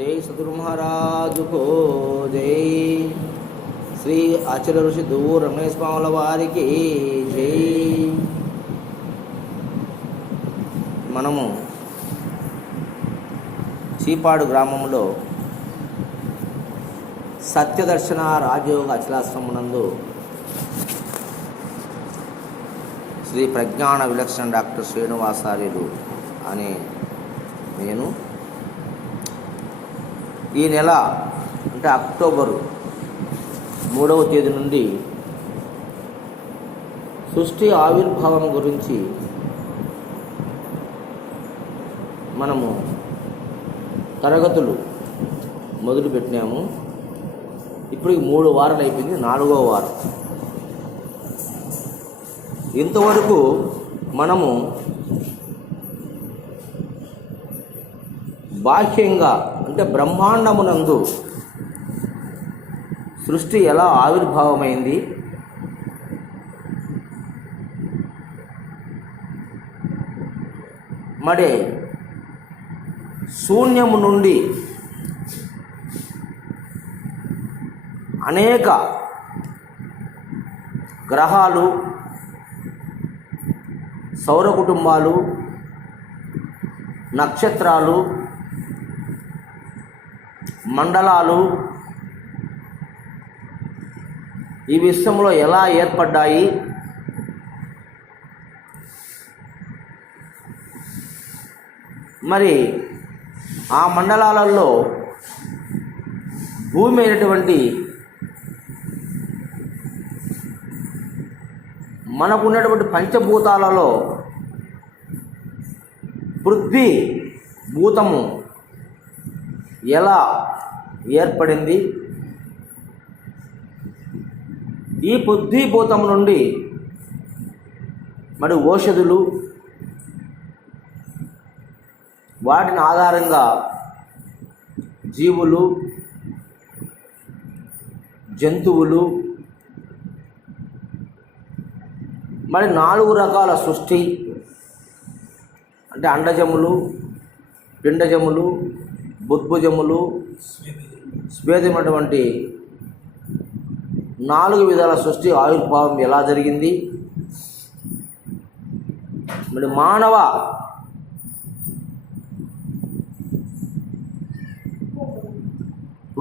जय सद्गुरु महाराज को जय। श्री आचार्य ऋषि दूर रमेश पावల వారికి జై। మనము చీపాడు గ్రామంలో సత్యదర్శన రాజయోగ అచలాశ్రమమునందు శ్రీ ప్రజ్ఞాన విలక్షణ డాక్టర్ శ్రీనివాసార్యులు అనే నేను ఈ నెల అంటే అక్టోబరు 3వ తేదీ నుండి సృష్టి ఆవిర్భావం గురించి మనము తరగతులు మొదలుపెట్టినాము. ఇప్పుడు 3 వారాలు అయిపోయింది, 4వ వారం. ఇంతవరకు మనము బాహ్యంగా అంటే బ్రహ్మాండమునందు సృష్టి ఎలా ఆవిర్భావమైంది, మరి శూన్యము నుండి అనేక గ్రహాలు, సౌర కుటుంబాలు, నక్షత్రాలు, మండలాలు ఈ విశ్వంలో ఎలా ఏర్పడ్డాయి, మరి ఆ మండలాలలో భూమి అయినటువంటి మనకున్నటువంటి పంచభూతాలలో పృథ్వీ భూతము ఎలా ఏర్పడింది, ఈ పృథ్వీభూతం నుండి మరి ఓషధులు, వాటిని ఆధారంగా జీవులు, జంతువులు, మరి 4 రకాల సృష్టి అంటే అండజములు, పిండజములు, బుద్భుజములు, స్వేదమైనటువంటి 4 విధాల సృష్టి ఆవిర్భావం ఎలా జరిగింది, మరి మానవ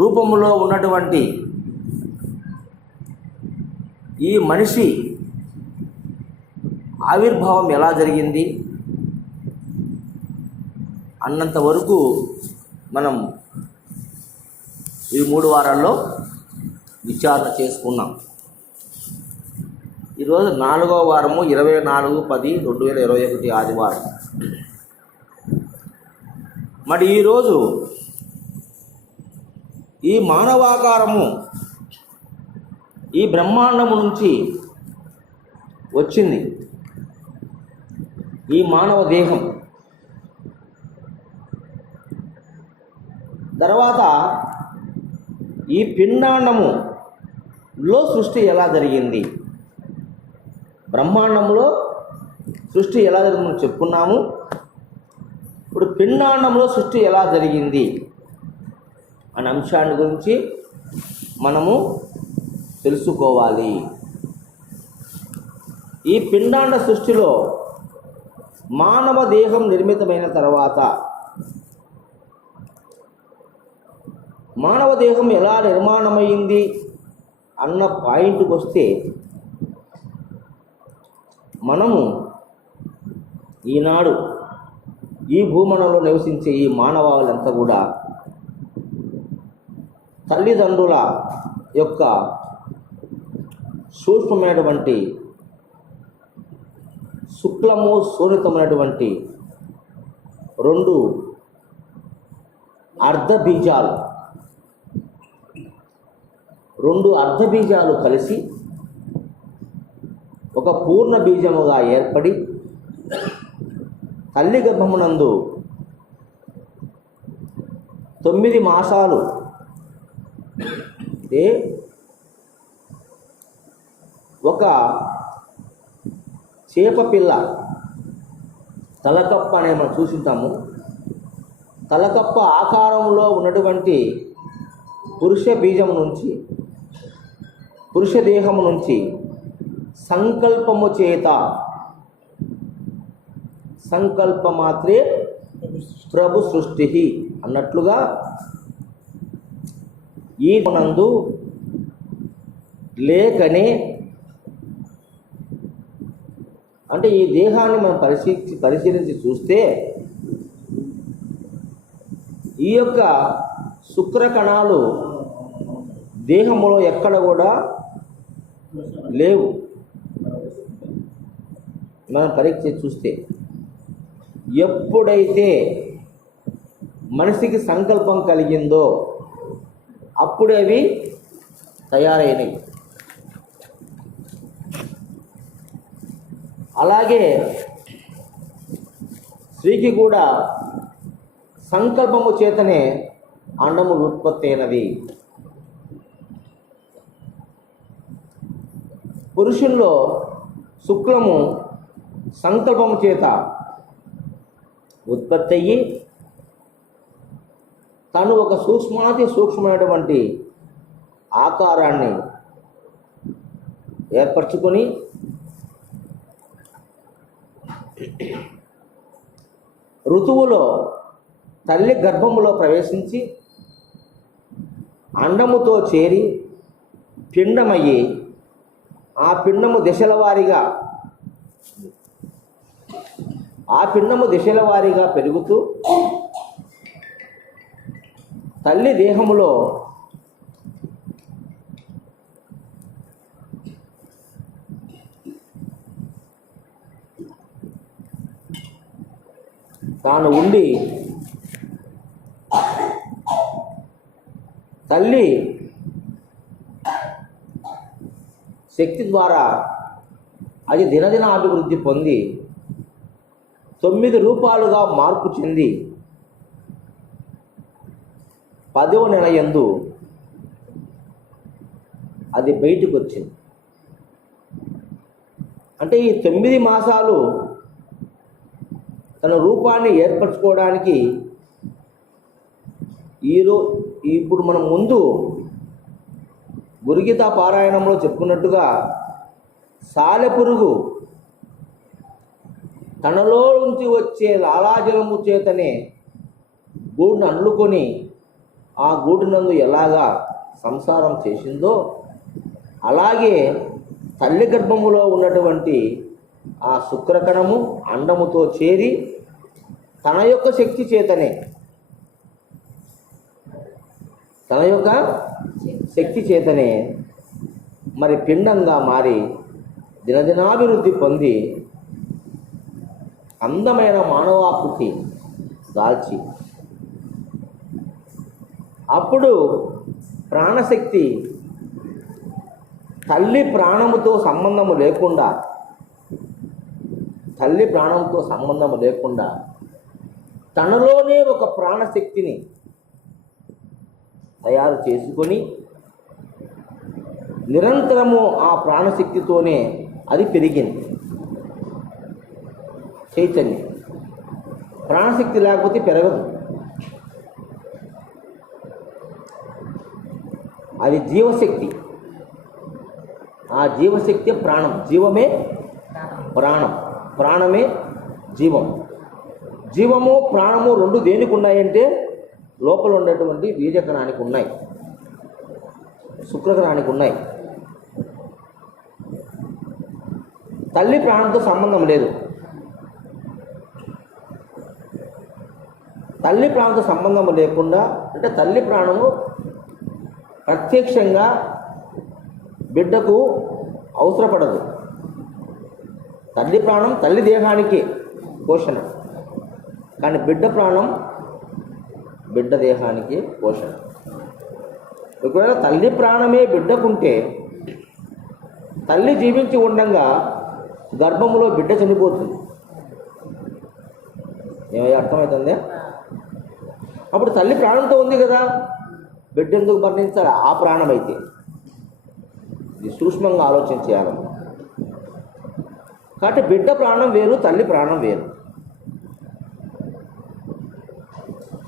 రూపంలో ఉన్నటువంటి ఈ మనిషి ఆవిర్భావం ఎలా జరిగింది అన్నంత వరకు మనం ఈ 3 వారాల్లో విచారణ చేసుకున్నాం. ఈరోజు 4వ వారము 24/10/2021 ఆదివారం. మరి ఈరోజు ఈ మానవాకారము ఈ బ్రహ్మాండము నుంచి వచ్చింది. ఈ మానవ దేహం తర్వాత ఈ పిండాండములో సృష్టి ఎలా జరిగింది, బ్రహ్మాండంలో సృష్టి ఎలా జరిగిందని చెప్పుకున్నాము. ఇప్పుడు పిండాండంలో సృష్టి ఎలా జరిగింది అనే అంశాన్ని గురించి మనము తెలుసుకోవాలి. ఈ పిండాండ సృష్టిలో మానవ దేహం నిర్మితమైన తర్వాత మానవ దేహం ఎలా నిర్మాణమైంది అన్న పాయింట్కి వస్తే మనము ఈనాడు ఈ భూమండలంలో నివసించే ఈ మానవాళంతా కూడా తల్లిదండ్రుల యొక్క సూక్ష్మమైనటువంటి శుక్లము శోణితమైనటువంటి 2 అర్ధబీజాలు కలిసి ఒక పూర్ణ బీజముగా ఏర్పడి తల్లి గర్భమునందు 9 మాసాలు ఒక చేప పిల్ల తలకప్ప అనే మనం చూసుంటాము. తలకప్ప ఆకారంలో ఉన్నటువంటి పురుష బీజము నుంచి, పురుష దేహము నుంచి సంకల్పము చేత, సంకల్పమాత్రే ప్రభు సృష్టి అన్నట్లుగా ఈ నందు లేకనే, అంటే ఈ దేహాన్ని మనం పరిశీలించి చూస్తే ఈ యొక్క శుక్ర కణాలు దేహంలో ఎక్కడ కూడా లేవు. మనం పరీక్ష చూస్తే ఎప్పుడైతే మనిషికి సంకల్పం కలిగిందో అప్పుడే అవి తయారైనవి. అలాగే స్త్రీకి కూడా సంకల్పము చేతనే అండము ఉత్పత్తి అయినది. పురుషుల్లో శుక్లము సంకల్పము చేత ఉత్పత్తి అయ్యి తను ఒక సూక్ష్మమైనటువంటి ఆకారాన్ని ఏర్పరచుకొని ఋతువులో తల్లి గర్భములో ప్రవేశించి అండముతో చేరి పిండమయ్యి ఆ పిండము దశల వారీగా పెరుగుతూ తల్లి దేహములో తాను ఉండి తల్లి శక్తి ద్వారా అది దినదిన అభివృద్ధి పొంది 9 రూపాలుగా మార్పు చెంది 10వ నెల యందు అది బయటకు వచ్చింది. అంటే ఈ 9 మాసాలు తన రూపాన్ని ఏర్పరచుకోవడానికి ఇప్పుడు మనం ముందు గురుగీతా పారాయణంలో చెప్పుకున్నట్టుగా సాలెపురుగు తనలో నుంచి వచ్చే లాలాజలము చేతనే గూడును అల్లుకొని ఆ గూడునందు ఎలాగా సంసారం చేసిందో అలాగే తల్లి గర్భములో ఉన్నటువంటి ఆ శుక్రకణము అండముతో చేరి తన యొక్క శక్తి చేతనే మరి పిండంగా మారి దినదినాభివృద్ధి పొంది అందమైన మానవాకృతి దాల్చి అప్పుడు ప్రాణశక్తి తల్లి ప్రాణముతో సంబంధము లేకుండా తనలోనే ఒక ప్రాణశక్తిని తయారు చేసుకొని నిరంతరము ఆ ప్రాణశక్తితోనే అది పెరిగింది. చైతన్యం ప్రాణశక్తి లేకపోతే పెరగదు. అది జీవశక్తి. ఆ జీవశక్తి ప్రాణం. జీవమే ప్రాణం, ప్రాణమే జీవం. జీవము ప్రాణము రెండు దేనికి ఉన్నాయంటే లోపల ఉన్నటువంటి బీజకణానికి ఉన్నాయి, శుక్రకణానికి ఉన్నాయి. తల్లి ప్రాణంతో సంబంధం లేదు. తల్లి ప్రాణంతో సంబంధం లేకుండా అంటే తల్లి ప్రాణము ప్రత్యక్షంగా బిడ్డకు అవసరపడదు. తల్లి ప్రాణం తల్లి దేహానికి పోషణ, కానీ బిడ్డ ప్రాణం బిడ్డ దేహానికి పోషణ. ఒకవేళ తల్లి ప్రాణమే బిడ్డకుంటే తల్లి జీవించి ఉండగా గర్భములో బిడ్డ చనిపోతుంది. ఏమయ్యా అర్థమవుతుందే? అప్పుడు తల్లి ప్రాణంతో ఉంది కదా, బిడ్డ ఎందుకు మరణించాలి? ఆ ప్రాణం అయితే ఇది సూక్ష్మంగా ఆలోచన చేయాలి. కాబట్టి బిడ్డ ప్రాణం వేరు, తల్లి ప్రాణం వేరు.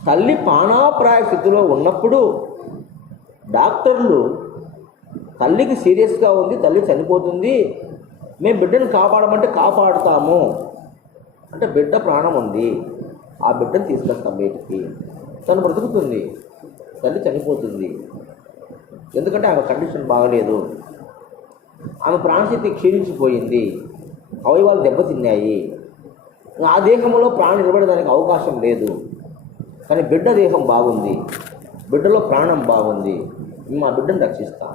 తల్లి ప్రాణాపాయ స్థితిలో ఉన్నప్పుడు డాక్టర్లు తల్లికి సీరియస్గా ఉంది, తల్లి చనిపోతుంది, మేము బిడ్డను కాపాడమంటే కాపాడుతాము అంటే బిడ్డ ప్రాణం ఉంది, ఆ బిడ్డను తీసుకొస్తాం బయటికి, తను బ్రతుకుతుంది, తల్లి చనిపోతుంది. ఎందుకంటే ఆమె కండిషన్ బాగలేదు, ఆమె ప్రాణశక్తి క్షీణించిపోయింది, అవయవాలు దెబ్బతిన్నాయి, ఆ దేహంలో ప్రాణం నిలబడడానికి అవకాశం లేదు. కానీ బిడ్డ దేహం బాగుంది, బిడ్డలో ప్రాణం బాగుంది, మేము ఆ బిడ్డను రక్షిస్తాం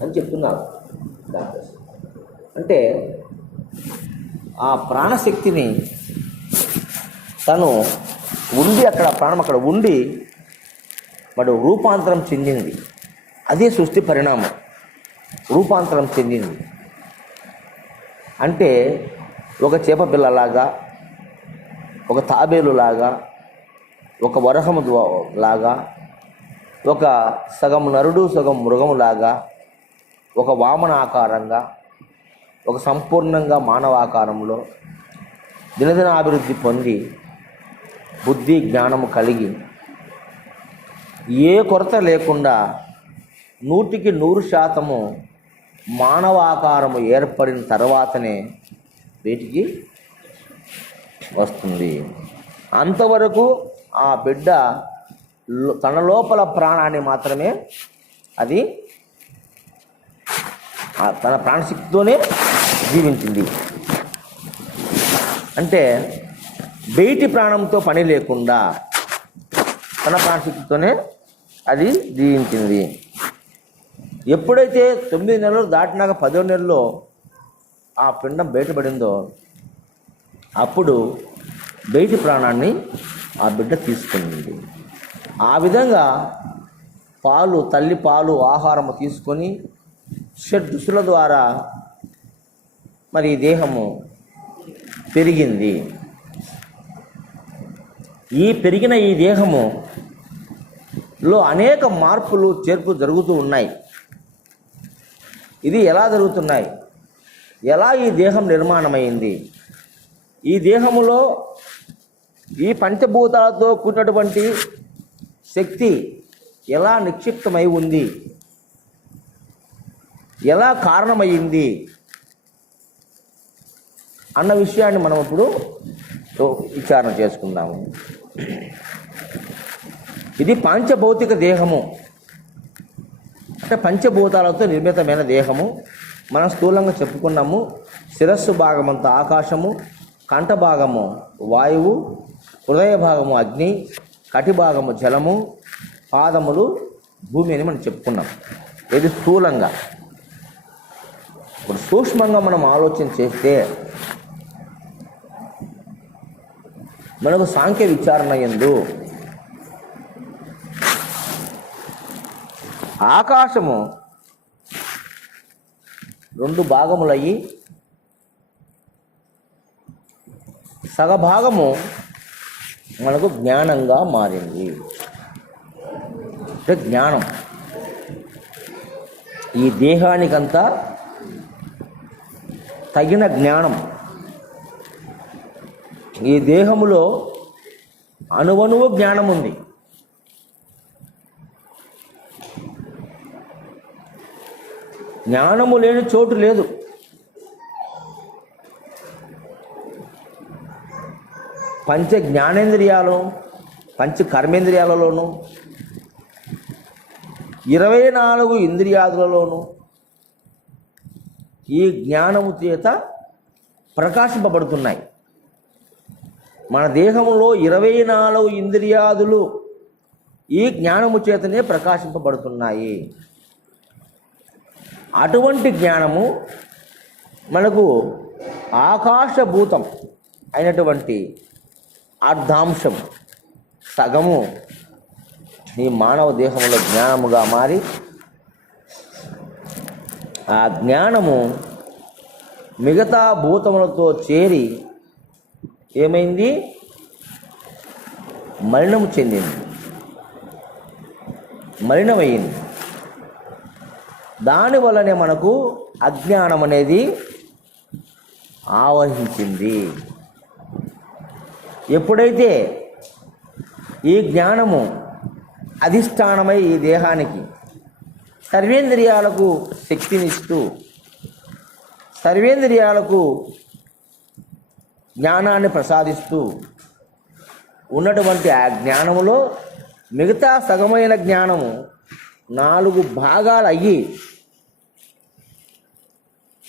అని చెప్తున్నారు డాక్టర్స్. అంటే ఆ ప్రాణశక్తిని తను ఉండి అక్కడ ప్రాణం అక్కడ ఉండి మరి రూపాంతరం చెందింది. అదే సృష్టి పరిణామం, రూపాంతరం చెందింది. అంటే ఒక చేప పిల్లలాగా, ఒక తాబేలులాగా, ఒక వరహము లాగా, ఒక సగం నరుడు సగం మృగములాగా, ఒక వామన ఆకారంగా, ఒక సంపూర్ణంగా మానవాకారంలో దినదిన అభివృద్ధి పొంది బుద్ధి జ్ఞానము కలిగి ఏ కొరత లేకుండా 100% మానవాకారము ఏర్పడిన తర్వాతనే వీటికి వస్తుంది. అంతవరకు ఆ బిడ్డ తన లోపల ప్రాణాన్ని మాత్రమే అది తన ప్రాణశక్తితోనే జీవించింది. అంటే బయటి ప్రాణంతో పని లేకుండా తన ప్రాణశక్తితోనే అది జీవించింది. ఎప్పుడైతే 9 నెలలు దాటినాక 10వ నెలలో ఆ పిండం బయటపడిందో అప్పుడు బయటి ప్రాణాన్ని ఆ బిడ్డ తీసుకుంది. ఆ విధంగా పాలు, తల్లి పాలు, ఆహారము తీసుకొని షడ్రుచుల ద్వారా మరి దేహము పెరిగింది. ఈ పెరిగిన ఈ దేహములో అనేక మార్పులు చేర్పులు జరుగుతూ ఉన్నాయి. ఇది ఎలా జరుగుతున్నాయి, ఎలా ఈ దేహం నిర్మాణమైంది, ఈ దేహములో ఈ పంచభూతాలతో కూడినటువంటి శక్తి ఎలా నిక్షిప్తమై ఉంది, ఎలా కారణమైంది అన్న విషయాన్ని మనం ఇప్పుడు విచారణ చేసుకుందాము. ఇది పంచభౌతిక దేహము, అంటే పంచభూతాలతో నిర్మితమైన దేహము. మనం స్థూలంగా చెప్పుకున్నాము. శిరస్సు భాగమంతా ఆకాశము, కంఠ భాగము వాయువు, హృదయ భాగము అగ్ని, కటి భాగము జలము, పాదములు భూమి అని మనం చెప్పుకున్నాం. ఇది స్థూలంగా. ఇప్పుడు సూక్ష్మంగా మనం ఆలోచన చేస్తే మనకు సాంఖ్య విచారణ యందు ఆకాశము 2 భాగములయ్యి సగభాగము మనకు జ్ఞానంగా మారింది. అంటే జ్ఞానం ఈ దేహానికంతా తగిన జ్ఞానం. ఈ దేహములో అణువణువు జ్ఞానం ఉంది. జ్ఞానము లేని చోటు లేదు. పంచ జ్ఞానేంద్రియాలు, పంచ కర్మేంద్రియాలలోనూ 24 ఇంద్రియాదులలోనూ ఈ జ్ఞానము చేత ప్రకాశింపబడుతున్నాయి. మన దేహంలో 24 ఇంద్రియాదులు ఈ జ్ఞానము చేతనే ప్రకాశింపబడుతున్నాయి. అటువంటి జ్ఞానము మనకు ఆకాశభూతం అయినటువంటి అర్ధాంశం సగము ఈ మానవ దేహంలో జ్ఞానముగా మారి ఆ జ్ఞానము మిగతా భూతములతో చేరి ఏమైంది? మలినము చెందింది, మలినమైంది. దానివల్లనే మనకు అజ్ఞానం అనేది ఆవహించింది. ఎప్పుడైతే ఈ జ్ఞానము అధిష్టానమై ఈ దేహానికి సర్వేంద్రియాలకు శక్తినిస్తూ, సర్వేంద్రియాలకు జ్ఞానాన్ని ప్రసాదిస్తూ ఉన్నటువంటి ఆ జ్ఞానములో మిగతా సగమైన జ్ఞానము 4 భాగాలు అయ్యి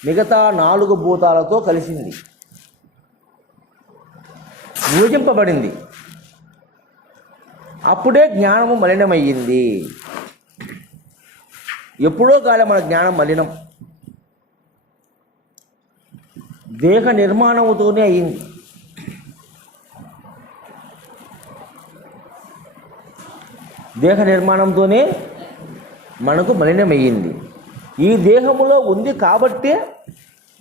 మిగతా 4 భూతాలతో కలిసింది, విభజింపబడింది. అప్పుడే జ్ఞానము మలినమయ్యింది. ఎప్పుడో కాలే మన జ్ఞానం మలినం, దేహ నిర్మాణముతోనే అయింది. దేహ నిర్మాణంతోనే మనకు మలినమయ్యింది. ఈ దేహములో ఉంది కాబట్టే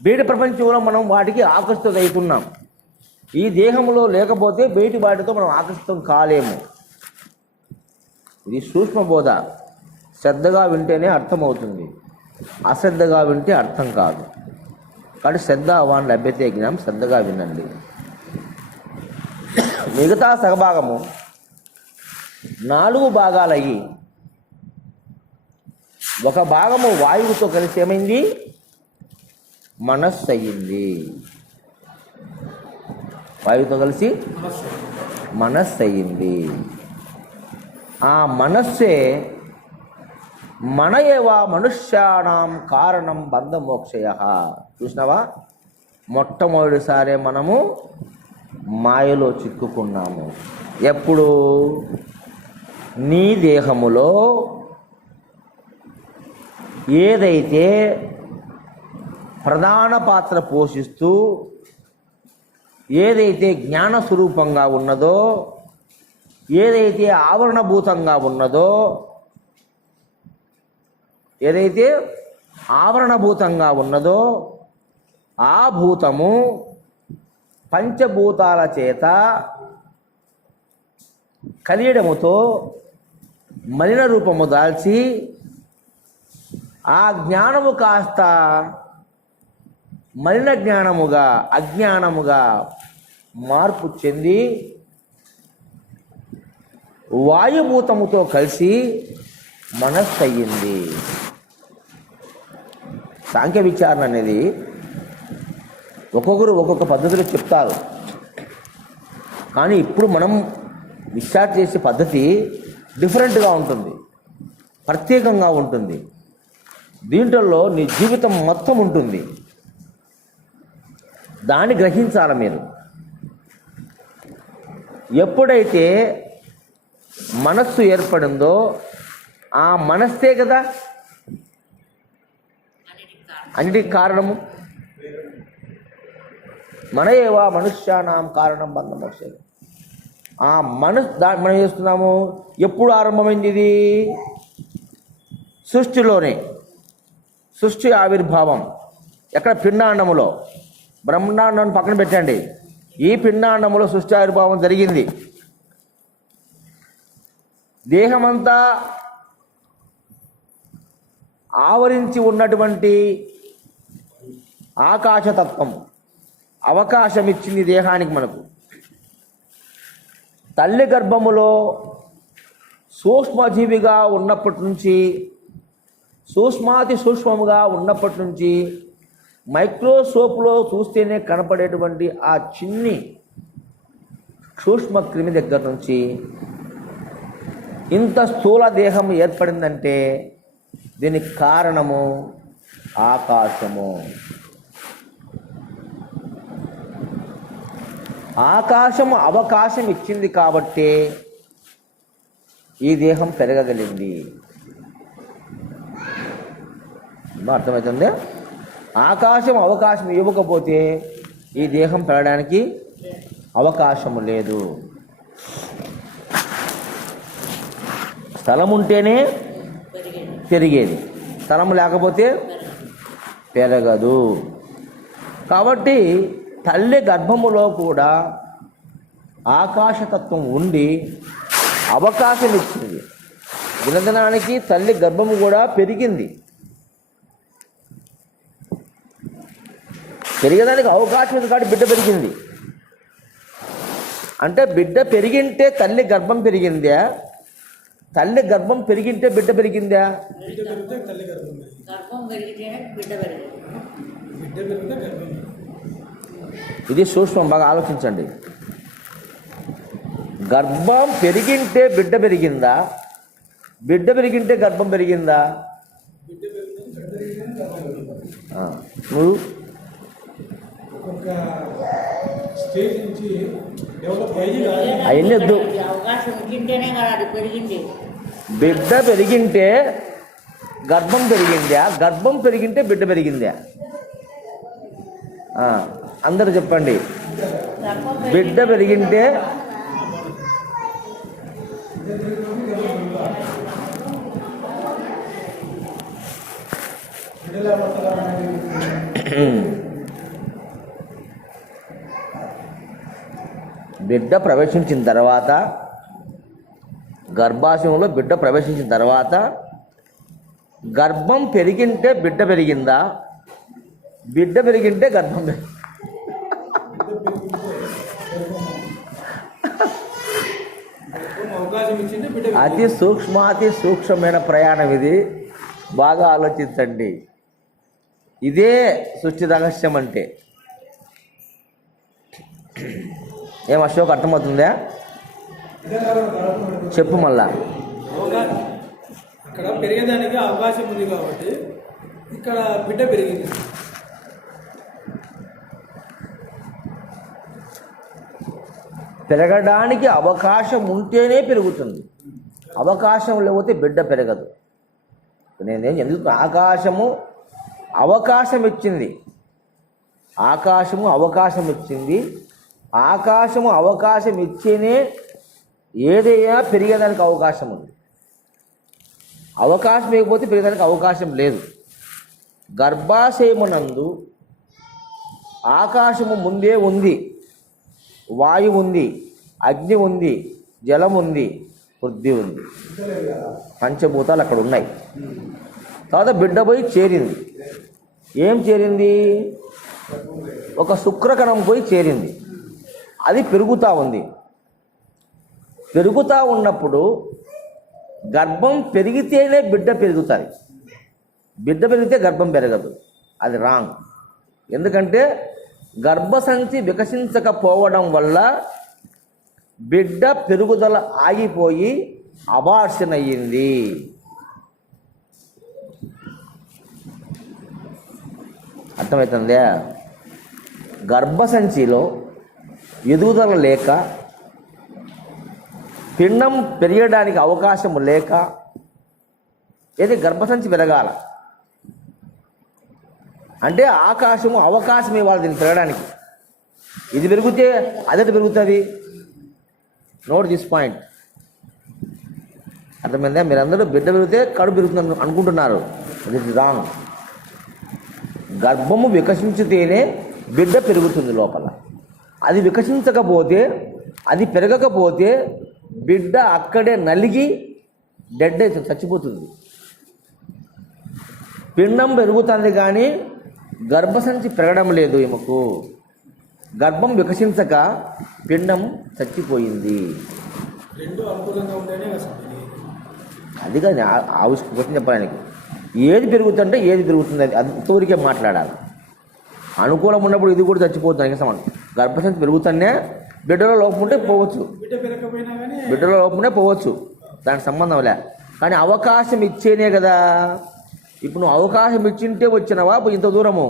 బయట ప్రపంచంలో మనం వాటికి ఆకర్షితులవుతున్నాం. ఈ దేహంలో లేకపోతే బయటి వాటితో మనం ఆకర్షితం కాలేము. ఇది సూక్ష్మబోధ. శ్రద్ధగా వింటేనే అర్థమవుతుంది, అశ్రద్ధగా వింటే అర్థం కాదు. కాబట్టి శ్రద్ధ అవాన్ లభ్యతే జ్ఞానం, శ్రద్ధగా వినండి. మిగతా సగభాగము 4 భాగాలయ్యి ఒక భాగము వాయువుతో కలిసి ఏమైంది? మనస్సు అయ్యింది. వాయువుతో కలిసి మనస్సు అయ్యింది. ఆ మనస్సే మన ఏవా మనుష్యాణం కారణం బంధమోక్షయ. చూసినావా, మొట్టమొదటిసారే మనము మాయలో చిక్కుకున్నాము. ఎప్పుడు? నీ దేహములో ఏదైతే ప్రధాన పాత్ర పోషిస్తూ ఏదైతే జ్ఞాన స్వరూపంగా ఉన్నదో, ఏదైతే ఆవరణభూతంగా ఉన్నదో, ఏదైతే ఆవరణభూతంగా ఉన్నదో ఆ భూతము పంచభూతాల చేత కలియడముతో మలిన రూపము దాల్చి ఆ జ్ఞానము కాస్త మలిన జ్ఞానముగా, అజ్ఞానముగా మార్పు చెంది వాయుభూతముతో కలిసి మనస్సు అయ్యింది. సాంఖ్య విచారణ అనేది ఒక్కొక్కరు ఒక్కొక్క పద్ధతిలో చెప్తారు. కానీ ఇప్పుడు మనం విచారణ చేసే పద్ధతి డిఫరెంట్గా ఉంటుంది, ప్రత్యేకంగా ఉంటుంది. దీంట్లో నీ జీవితం మొత్తం ఉంటుంది. దాన్ని గ్రహించాలి మీరు. ఎప్పుడైతే మనస్సు ఏర్పడిందో ఆ మనస్సే కదా అన్నిటికి కారణము. మన ఏవా మనుష్యానాం కారణం బంధమోక్షయ. ఆ మనం చేస్తున్నాము. ఎప్పుడు ఆరంభమైంది ఇది? సృష్టిలోనే. సృష్టి ఆవిర్భావం ఎక్కడ? పిండాండములో. బ్రహ్మాండాన్ని పక్కన పెట్టండి, ఈ పిండాండములో సృష్టి ఆవిర్భావం జరిగింది. దేహమంతా ఆవరించి ఉన్నటువంటి ఆకాశతత్వం అవకాశం ఇచ్చింది దేహానికి. మనకు తల్లి గర్భములో సూక్ష్మజీవిగా ఉన్నప్పటి నుంచి, సూక్ష్మాతి సూక్ష్మముగా ఉన్నప్పటి నుంచి మైక్రోస్కోప్లో చూస్తేనే కనపడేటువంటి ఆ చిన్ని సూక్ష్మ క్రిమి దగ్గర నుంచి ఇంత స్థూల దేహం ఏర్పడిందంటే దీనికి కారణము ఆకాశము. ఆకాశము అవకాశం ఇచ్చింది కాబట్టి ఈ దేహం పెరగగలిగింది. అర్థమవుతుంది? ఆకాశం అవకాశం ఇవ్వకపోతే ఈ దేహం పెరగడానికి అవకాశము లేదు. స్థలం ఉంటేనే పెరిగేది, స్థలం లేకపోతే పెరగదు. కాబట్టి తల్లి గర్భములో కూడా ఆకాశతత్వం ఉండి అవకాశం ఇచ్చింది. దినదినానికి తల్లి గర్భము కూడా పెరిగింది. పెరిగేదానికి అవకాశం ఉంది కాబట్టి బిడ్డ పెరిగింది. అంటే బిడ్డ పెరిగింటే తల్లి గర్భం పెరిగిందా, తల్లి గర్భం పెరిగింటే బిడ్డ పెరిగిందా? ఇది సూక్ష్మం, బాగా ఆలోచించండి. గర్భం పెరిగింటే బిడ్డ పెరిగిందా, బిడ్డ పెరిగింటే గర్భం పెరిగిందా? నువ్వు అవన్నీ వద్దు. బిడ్డ పెరిగింటే గర్భం పెరిగిందా, గర్భం పెరిగింటే బిడ్డ పెరిగిందా? అందరూ చెప్పండి. బిడ్డ పెరిగింటే బిడ్డ ప్రవేశించిన తర్వాత, గర్భాశయంలో బిడ్డ ప్రవేశించిన తర్వాత గర్భం పెరిగింటే బిడ్డ పెరిగిందా, బిడ్డ పెరిగింటే గర్భం అతి సూక్ష్మమైన ప్రయాణం ఇది. బాగా ఆలోచించండి. ఇదే సృష్టి రహస్యం అంటే. ఏం అశోక్ అర్థమవుతుందా? చెప్పు మళ్ళా. అక్కడ పెరిగేదానికి అవకాశం ఉంది కాబట్టి ఇక్కడ బిడ్డ పెరిగింది. పెరగడానికి అవకాశం ఉంటేనే పెరుగుతుంది, అవకాశం లేకపోతే బిడ్డ పెరగదు. నేనేం ఎందుకు అవకాశం ఇచ్చింది, ఆకాశము అవకాశం ఇచ్చేనే ఏదైనా పెరిగేదానికి అవకాశం ఉంది. అవకాశం లేకపోతే పెరిగేదానికి అవకాశం లేదు. గర్భాశయమునందు ఆకాశము ముందే ఉంది, వాయువు ఉంది, అగ్ని ఉంది, జలం ఉంది, పృథ్వీ ఉంది, పంచభూతాలు అక్కడ ఉన్నాయి. తర్వాత బిడ్డ పోయి చేరింది. ఏం చేరింది? ఒక శుక్రకణం పోయి చేరింది. అది పెరుగుతూ ఉంది. పెరుగుతూ ఉన్నప్పుడు గర్భం పెరిగితేనే బిడ్డ పెరుగుతుంది, బిడ్డ పెరిగితే గర్భం పెరగదు. అది రాంగ్. ఎందుకంటే గర్భసంచి వికసించకపోవడం వల్ల బిడ్డ పెరుగుదల ఆగిపోయి అబార్షన్ అయ్యింది. అర్థమవుతుందా? గర్భసంచిలో ఎదుగుదల లేక, పిండం పెరగడానికి అవకాశం లేక, ఏది గర్భసంచి పెరగాల అంటే అవకాశం ఇవ్వాలి దీన్ని పెరగడానికి. ఇది పెరిగితే అదటి పెరుగుతుంది. Note this point. అర్థమైందా? మీరందరూ బిడ్డ పెరిగితే కడుపు పెరుగుతుంది అనుకుంటున్నారు. ఇది రాంగ్. గర్భము వికసించితేనే బిడ్డ పెరుగుతుంది లోపల. అది వికసించకపోతే, అది పెరగకపోతే బిడ్డ అక్కడే నలిగి డెడ్ అవుతుంది, చచ్చిపోతుంది. పిండం పెరుగుతుంది కానీ గర్భసంచి పెరగడం లేదు. ఈమెకు గర్భం వికసించక పిండం చచ్చిపోయింది. అది కానీ క్వశ్చన్ చెప్పడానికి ఏది పెరుగుతుంటే ఏది పెరుగుతుంది అది తోరికే మాట్లాడాలి. అనుకూలం ఉన్నప్పుడు ఇది కూడా చచ్చిపోతుంది. సమానం. గర్భసంచి పెరుగుతానే బిడ్డలో లోపం ఉంటే పోవచ్చు, బిడ్డలో లోపం ఉంటే పోవచ్చు, దానికి సంబంధం లే. కానీ అవకాశం ఇచ్చేనే కదా. ఇప్పుడు నువ్వు అవకాశం ఇచ్చింటే వచ్చినావా ఇంత దూరము?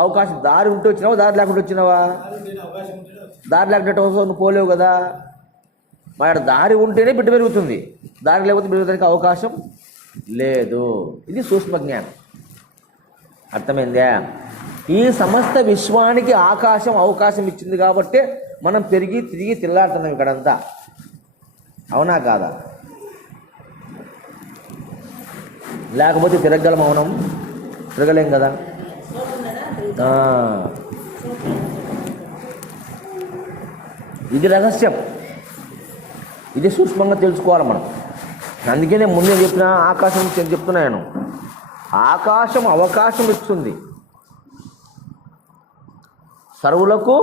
అవకాశం దారి ఉంటే వచ్చినావా, దారి లేకుండా వచ్చినావా? దారి లేకుండా నువ్వు పోలేవు కదా. మరి దారి ఉంటేనే బిడ్డ పెరుగుతుంది, దారి లేకపోతే పెరుగుతానికి అవకాశం లేదు. ఇది సూక్ష్మ జ్ఞానం. అర్థమైందా? ఈ సమస్త విశ్వానికి అవకాశం ఇచ్చింది కాబట్టి మనం తిరిగి తిల్లాడుతున్నాం ఇక్కడంతా. అవునా కాదా? లేకపోతే తిరగలం. అవునం, తిరగలేం కదా. ఇది రహస్యం. ఇది సూక్ష్మంగా తెలుసుకోవాలి మనం. అందుకే నేను ముందే చెప్పిన ఆకాశం చెప్తున్నాను. ఆకాశం అవకాశం ఇస్తుంది, సర్వులకు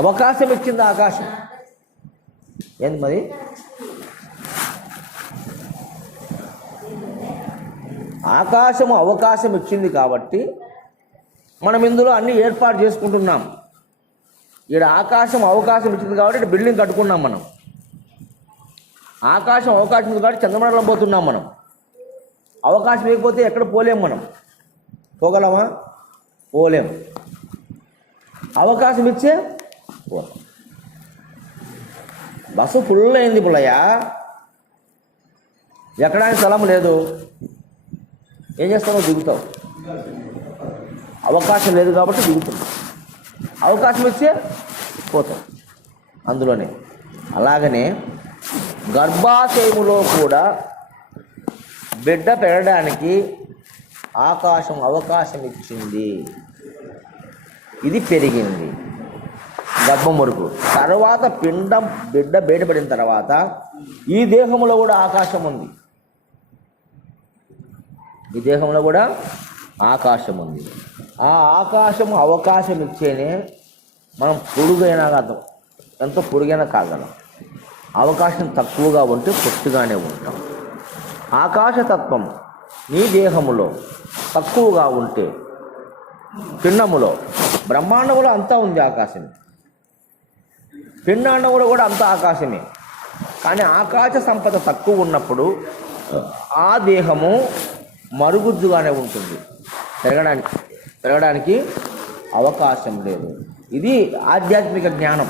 అవకాశం ఇచ్చింది ఆకాశం. ఏంది మరి? ఆకాశము అవకాశం ఇచ్చింది కాబట్టి మనం ఇందులో అన్ని ఏర్పాటు చేసుకుంటున్నాం. ఈడ ఆకాశం అవకాశం ఇచ్చింది కాబట్టి ఇక్కడ బిల్డింగ్ కట్టుకున్నాం మనం. ఆకాశం అవకాశం ఉంది కాబట్టి చంద్రమండలం పోతున్నాం మనం. అవకాశం లేకపోతే ఎక్కడ పోలేం మనం. పోగలమా? పోలేం. అవకాశం ఇచ్చే పోతాం. బస్సు ఫుల్ అయింది పుల్లయ్య, ఎక్కడానికి స్థలం లేదు. ఏం చేస్తావు? దిగుతావు. అవకాశం లేదు కాబట్టి దిగుతున్నావు. అవకాశం ఇచ్చే పోతాం అందులోనే. అలాగనే గర్భాశయములో కూడా బిడ్డ పెరగడానికి ఆకాశం అవకాశం ఇచ్చింది. ఇది పెరిగింది గర్భం వరకు. తర్వాత పిండం బిడ్డ బయటపడిన తర్వాత ఈ దేహంలో కూడా ఆకాశం ఉంది. ఈ దేహంలో కూడా ఆకాశం ఉంది. ఆ ఆకాశము అవకాశం ఇచ్చేనే మనం పొడుగైనా కాదు, ఎంతో పొడుగైనా కాగలం. అవకాశం తక్కువగా ఉంటే పొట్టుగానే ఉంటాం. ఆకాశతత్వం నీ దేహములో తక్కువగా ఉంటే, పిండములో బ్రహ్మాండంలో అంతా ఉంది ఆకాశమే, పిండాండంలో కూడా అంతా ఆకాశమే. కానీ ఆకాశ సంపద తక్కువ ఉన్నప్పుడు ఆ దేహము మరుగుజ్జుగానే ఉంటుంది, పెరగడానికి అవకాశం లేదు. ఇది ఆధ్యాత్మిక జ్ఞానం.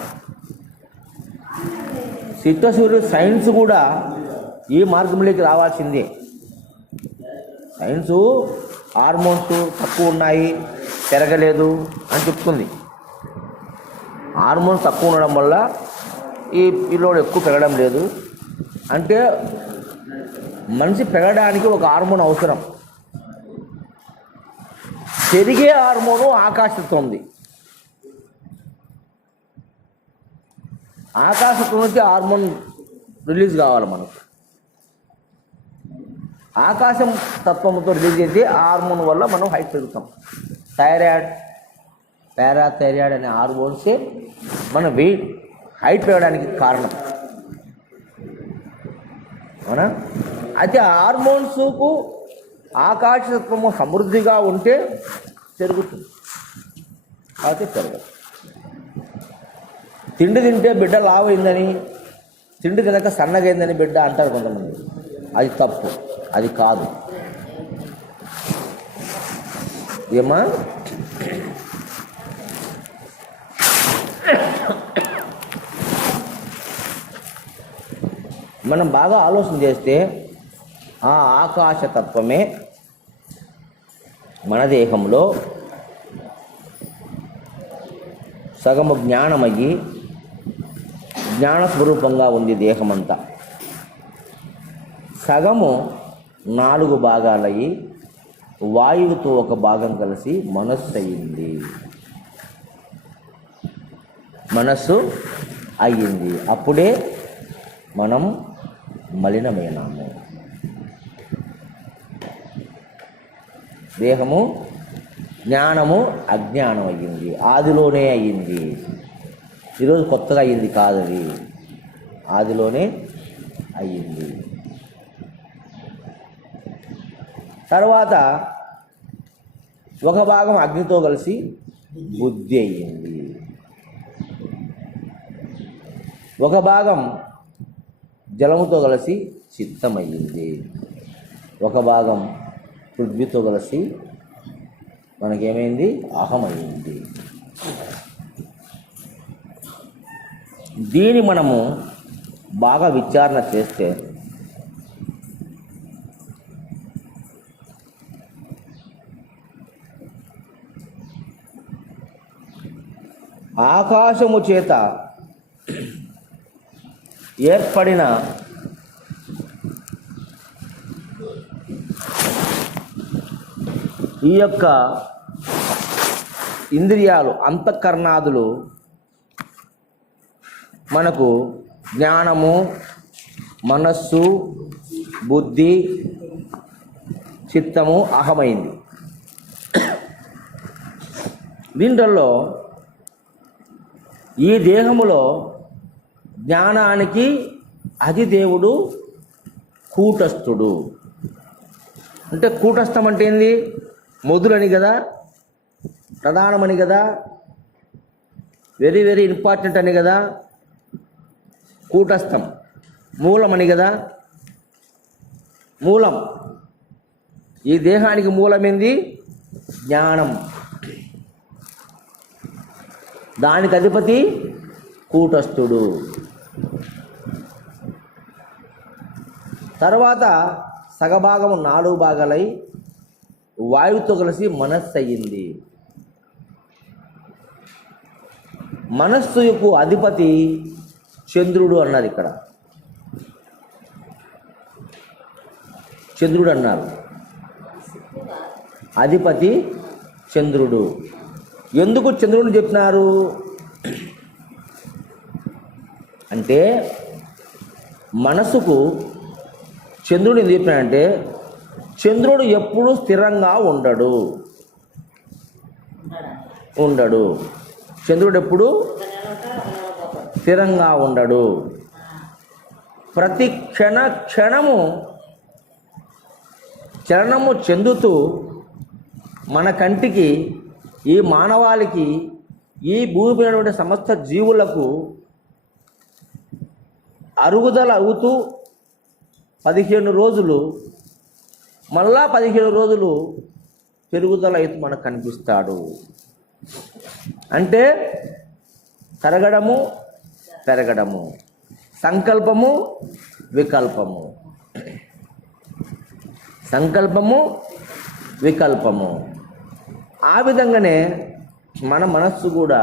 చిత్తశూరు సైన్స్ కూడా ఈ మార్గంలోకి రావాల్సిందే. సైన్సు హార్మోన్స్ తక్కువ ఉన్నాయి, పెరగలేదు అని చెప్తుంది. హార్మోన్స్ తక్కువ ఉండడం వల్ల ఈ పిల్లోడు ఎక్కువ పెరగడం లేదు అంటే మనిషి పెరగడానికి ఒక హార్మోన్ అవసరం. పెరిగే హార్మోను ఆకాశత్వం ఉంది. ఆకాశత్వం నుంచి హార్మోన్ రిలీజ్ కావాలి మనకు. ఆకాశం తత్వంతో రిలీజ్ చేసి ఆ హార్మోన్ వల్ల మనం హైట్ పెరుగుతాం. థైరాయిడ్, పారాథైరాయిడ్ అనే హార్మోన్సే మన హైట్ పెరగడానికి కారణం. అవునా? అయితే ఆ హార్మోన్స్కు ఆకాశత్వము సమృద్ధిగా ఉంటే పెరుగుతుంది, కాబట్టి పెరగదు. తిండి తింటే బిడ్డ లావైందని, తిండి తినక సన్నగైందని బిడ్డ అంటారు కొంతమంది. అది తప్పు, అది కాదు. ఏమా? మనం బాగా ఆలోచన చేస్తే ఆ ఆకాశతత్వమే మన దేహంలో సగము జ్ఞానమయ్యి జ్ఞానస్వరూపంగా ఉంది దేహమంతా. సగము 4 భాగాలయ్యి వాయువుతో ఒక భాగం కలిసి మనస్సు అయ్యింది. మనస్సు అయ్యింది. అప్పుడే మనం మలినమైనాము. దేహము జ్ఞానము అజ్ఞానం అయ్యింది. ఆదిలోనే అయ్యింది. ఈరోజు కొత్తగా అయ్యింది కాదు, అది ఆదిలోనే అయ్యింది. తర్వాత ఒక భాగం అగ్నితో కలిసి బుద్ధి అయ్యింది. ఒక భాగం జలముతో కలిసి చిత్తమయ్యింది. ఒక భాగం పృథ్వీతో కలిసి మనకేమైంది? అహమయ్యింది. దీన్ని మనము బాగా విచారణ చేస్తే ఆకాశము చేత ఏర్పడిన ఈ యొక్క ఇంద్రియాలు, అంతఃకరణాదులు మనకు జ్ఞానము, మనస్సు, బుద్ధి, చిత్తము, అహమైంది. దీంట్లో ఈ దేహములో జ్ఞానానికి అధిదేవుడు కూటస్థుడు. అంటే కూటస్థం అంటే ఏంది? మొదలని కదా, ప్రధానమని కదా, వెరీ వెరీ ఇంపార్టెంట్ అని కదా. కూటస్థం మూలమని కదా. మూలం, ఈ దేహానికి మూలమైంది జ్ఞానం. దానికి అధిపతి కూటస్థుడు. తర్వాత సగభాగము 4 భాగాలై వాయువుతో కలిసి మనస్సు అయ్యింది. మనస్సుకు అధిపతి చంద్రుడు అన్నారు. ఇక్కడ చంద్రుడు అన్నారు. అధిపతి చంద్రుడు. ఎందుకు చంద్రుడిని చెప్పినారు అంటే, మనసుకు చంద్రుడు ఎందుకు చెప్పినాడంటే, చంద్రుడు ఎప్పుడూ స్థిరంగా ఉండడు. చంద్రుడు ఎప్పుడు స్థిరంగా ఉండడు. ప్రతి క్షణము చలనము చెందుతూ మన కంటికి, ఈ మానవాళికి, ఈ భూమి మీద సమస్త జీవులకు అరుగుదల అవుతూ 15 రోజులు, మళ్ళా 15 రోజులు పెరుగుదల అయితే మనకు కనిపిస్తాడు. అంటే తరగడము, పెరగడము, సంకల్పము, వికల్పము, సంకల్పము, వికల్పము. ఆ విధంగానే మన మనస్సు కూడా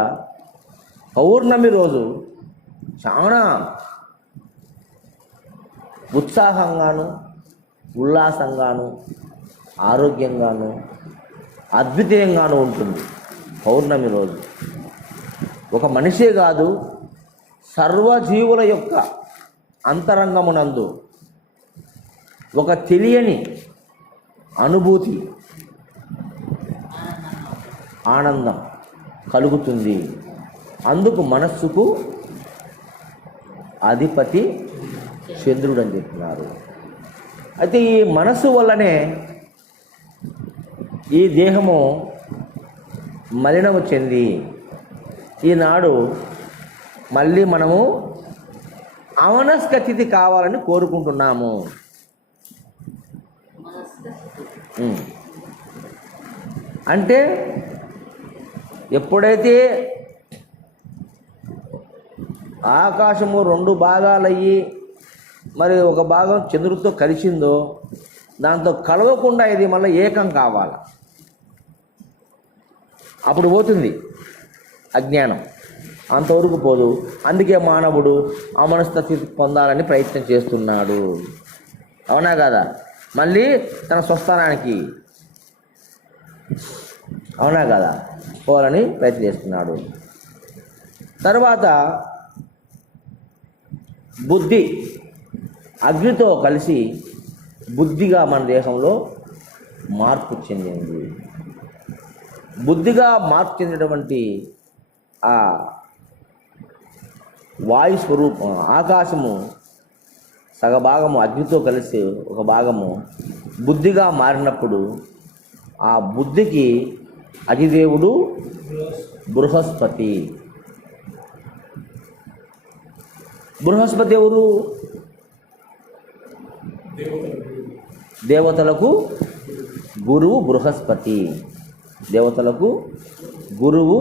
పౌర్ణమి రోజు చాలా ఉత్సాహంగాను, ఉల్లాసంగాను, ఆరోగ్యంగాను, అద్వితీయంగాను ఉంటుంది. పౌర్ణమి రోజు ఒక మనిషే కాదు, సర్వజీవుల యొక్క అంతరంగమునందు ఒక తెలియని అనుభూతి, ఆనందం కలుగుతుంది. అందుకు మనస్సుకు అధిపతి చంద్రుడు అని చెప్తున్నారు. అయితే ఈ మనస్సు వల్లనే ఈ దేహము మలినము చెంది ఈనాడు మళ్ళీ మనము అవనస్కతిథి కావాలని కోరుకుంటున్నాము. అంటే ఎప్పుడైతే ఆకాశము 2 భాగాలయ్యి మరి ఒక భాగం చంద్రుడితో కలిసిందో, దాంతో కలవకుండా ఇది మళ్ళీ ఏకం కావాలి. అప్పుడు పోతుంది అజ్ఞానం, అంతవరకు పోదు. అందుకే మానవుడు అమనస్క స్థితి పొందాలని ప్రయత్నం చేస్తున్నాడు. అవునా కదా? మళ్ళీ తన స్వస్థానానికి, అవునా కదా, పోవాలని ప్రయత్నం చేస్తున్నాడు. తర్వాత బుద్ధి అగ్నితో కలిసి బుద్ధిగా మన దేహంలో మార్పు చెందింది. బుద్ధిగా మార్పు చెందినటువంటి ఆ వాయు స్వరూపం, ఆకాశము సగభాగము అగ్నితో కలిసి ఒక భాగము బుద్ధిగా మారినప్పుడు ఆ బుద్ధికి అధిదేవుడు బృహస్పతి. బృహస్పతి ఎవరు? దేవతలకు గురువు బృహస్పతి. దేవతలకు గురువు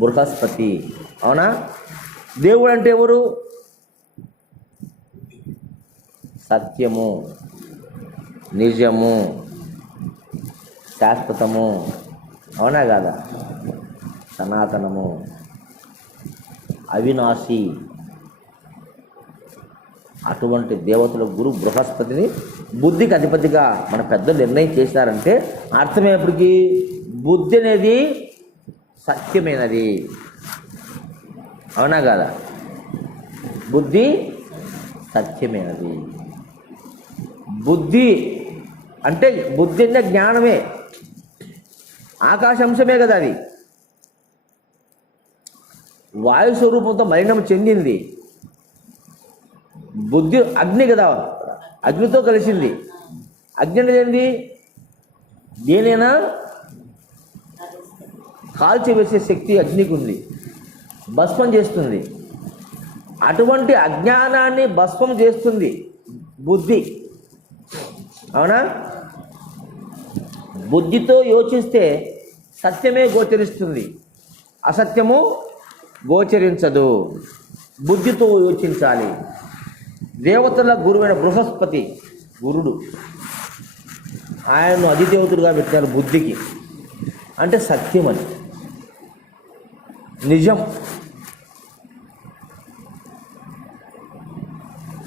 బృహస్పతి. అవునా? దేవుడు అంటే ఎవరు? సత్యము, నిజము, శాశ్వతము. అవునా కాదా? సనాతనము, అవినాశి. అటువంటి దేవతల గురు బృహస్పతిని బుద్ధికి అధిపతిగా మన పెద్దలు నిర్ణయం చేశారంటే అర్థమయ్యేప్పటికీ బుద్ధి అనేది సత్యమైనది. అవునా కాదా? బుద్ధి సత్యమైనది. బుద్ధి అంటే బుద్ధి అంటే జ్ఞానమే, ఆకాశంశమే కదా అది. వాయు స్వరూపంతో మలినం చెందింది. బుద్ధి అగ్ని కదా, అగ్నితో కలిసింది. అగ్ని అంటే ఏంది? దేనైనా కాల్చివేసే శక్తి అగ్నికి ఉంది, భస్మం చేస్తుంది. అటువంటి అజ్ఞానాన్ని భస్మం చేస్తుంది బుద్ధి. అవునా? బుద్ధితో యోచిస్తే సత్యమే గోచరిస్తుంది, అసత్యము గోచరించదు. బుద్ధితో యోచించాలి. దేవతల గురువైన బృహస్పతి గురుడు, ఆయన్ను అధిదేవతుడుగా పెట్టారు బుద్ధికి. అంటే సత్యం, అని నిజం.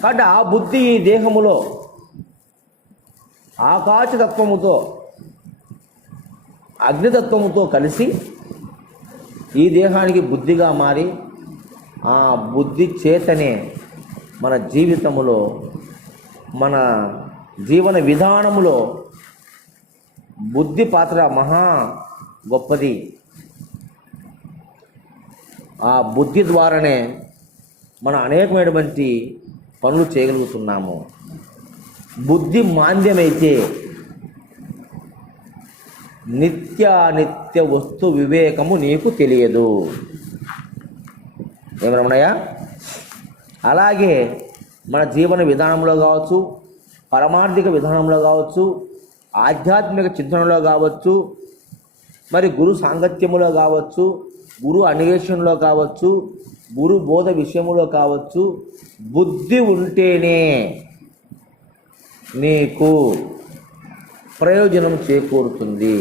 కాబట్టి ఆ బుద్ధి ఈ దేహములో ఆకాశతత్వముతో అగ్నితత్వముతో కలిసి ఈ దేహానికి బుద్ధిగా మారి, ఆ బుద్ధి చేతనే మన జీవితములో, మన జీవన విధానములో బుద్ధి పాత్ర మహా గొప్పది. ఆ బుద్ధి ద్వారానే మనం అనేకమైనటువంటి పనులు చేయగలుగుతున్నాము. బుద్ధి మాంద్యమైతే నిత్యానిత్య వస్తు వివేకము నీకు తెలియదు. ఏమన్నాయా? అలాగే మన జీవన విధానంలో కావచ్చు, పరమార్థిక విధానంలో కావచ్చు, ఆధ్యాత్మిక చింతనలో కావచ్చు, మరి గురు సాంగత్యములో కావచ్చు, గురు అన్వేషణలో కావచ్చు, గురు బోధ విషయములో కావచ్చు, బుద్ధి ఉంటేనే నీకు ప్రయోజనం చేకూరుతుంది.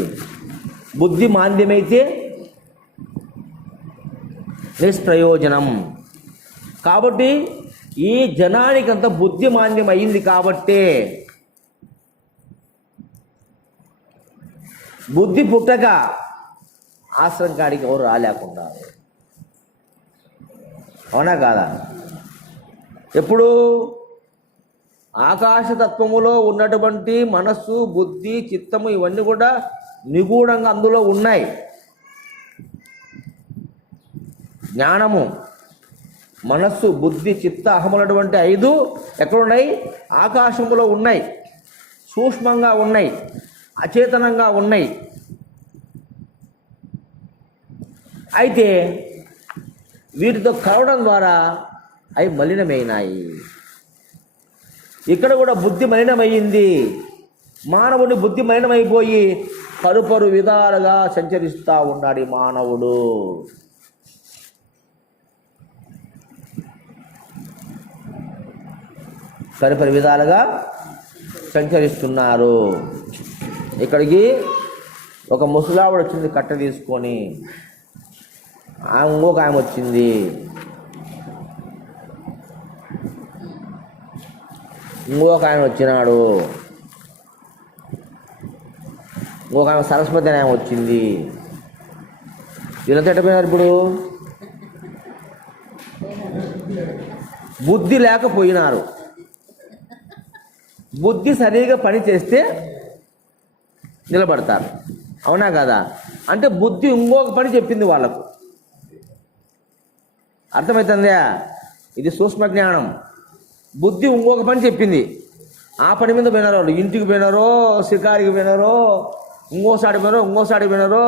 బుద్ధి మాంద్యమైతే నిష్ప్రయోజనం. కాబట్టి ఈ జనానికంత బుద్ధి మాంద్యం అయింది కాబట్టే బుద్ధి పుట్టక ఆశ్రమం కాడికి ఎవరు రాలేకుండా. అవునా కాదా? ఎప్పుడు ఆకాశతత్వములో ఉన్నటువంటి మనస్సు, బుద్ధి, చిత్తము ఇవన్నీ కూడా నిగూఢంగా అందులో ఉన్నాయి. జ్ఞానము, మనస్సు, బుద్ధి, చిత్త, అహములటువంటి 5 ఎక్కడున్నాయి? ఆకాశములో ఉన్నాయి, సూక్ష్మంగా ఉన్నాయి, అచేతనంగా ఉన్నాయి. అయితే వీటితో కలవడం ద్వారా అవి మలినమైనాయి. ఇక్కడ కూడా బుద్ధి మలినమైంది. మానవుని బుద్ధి మలినమైపోయి పరుపరు విధాలుగా సంచరిస్తూ ఉన్నాడు ఈ మానవుడు. పరిపరి విధాలుగా సంచరిస్తున్నారు. ఇక్కడికి ఒక ముసలావిడ వచ్చింది కట్ట తీసుకొని, ఇంకొక ఆమె వచ్చింది. ఇంకొక ఆయన వచ్చినాడు. ఇంకొక ఆమె సరస్వతి అని ఆమె వచ్చింది. వీళ్ళంతా ఎట్టపోయినారు ఇప్పుడు? బుద్ధి లేకపోయినారు. బుద్ధి సరిగా పని చేస్తే నిలబడతారు. అవునా కదా? అంటే బుద్ధి ఇంకొక పని చెప్పింది వాళ్ళకు. అర్థమవుతుందా? ఇది సూక్ష్మ జ్ఞానం. బుద్ధి ఇంకొక పని చెప్పింది, ఆ పని మీద పోయినారు వాళ్ళు. ఇంటికి పోయినారో, షికారికి పోయినారో, ఇంకోసారి పోయినారో,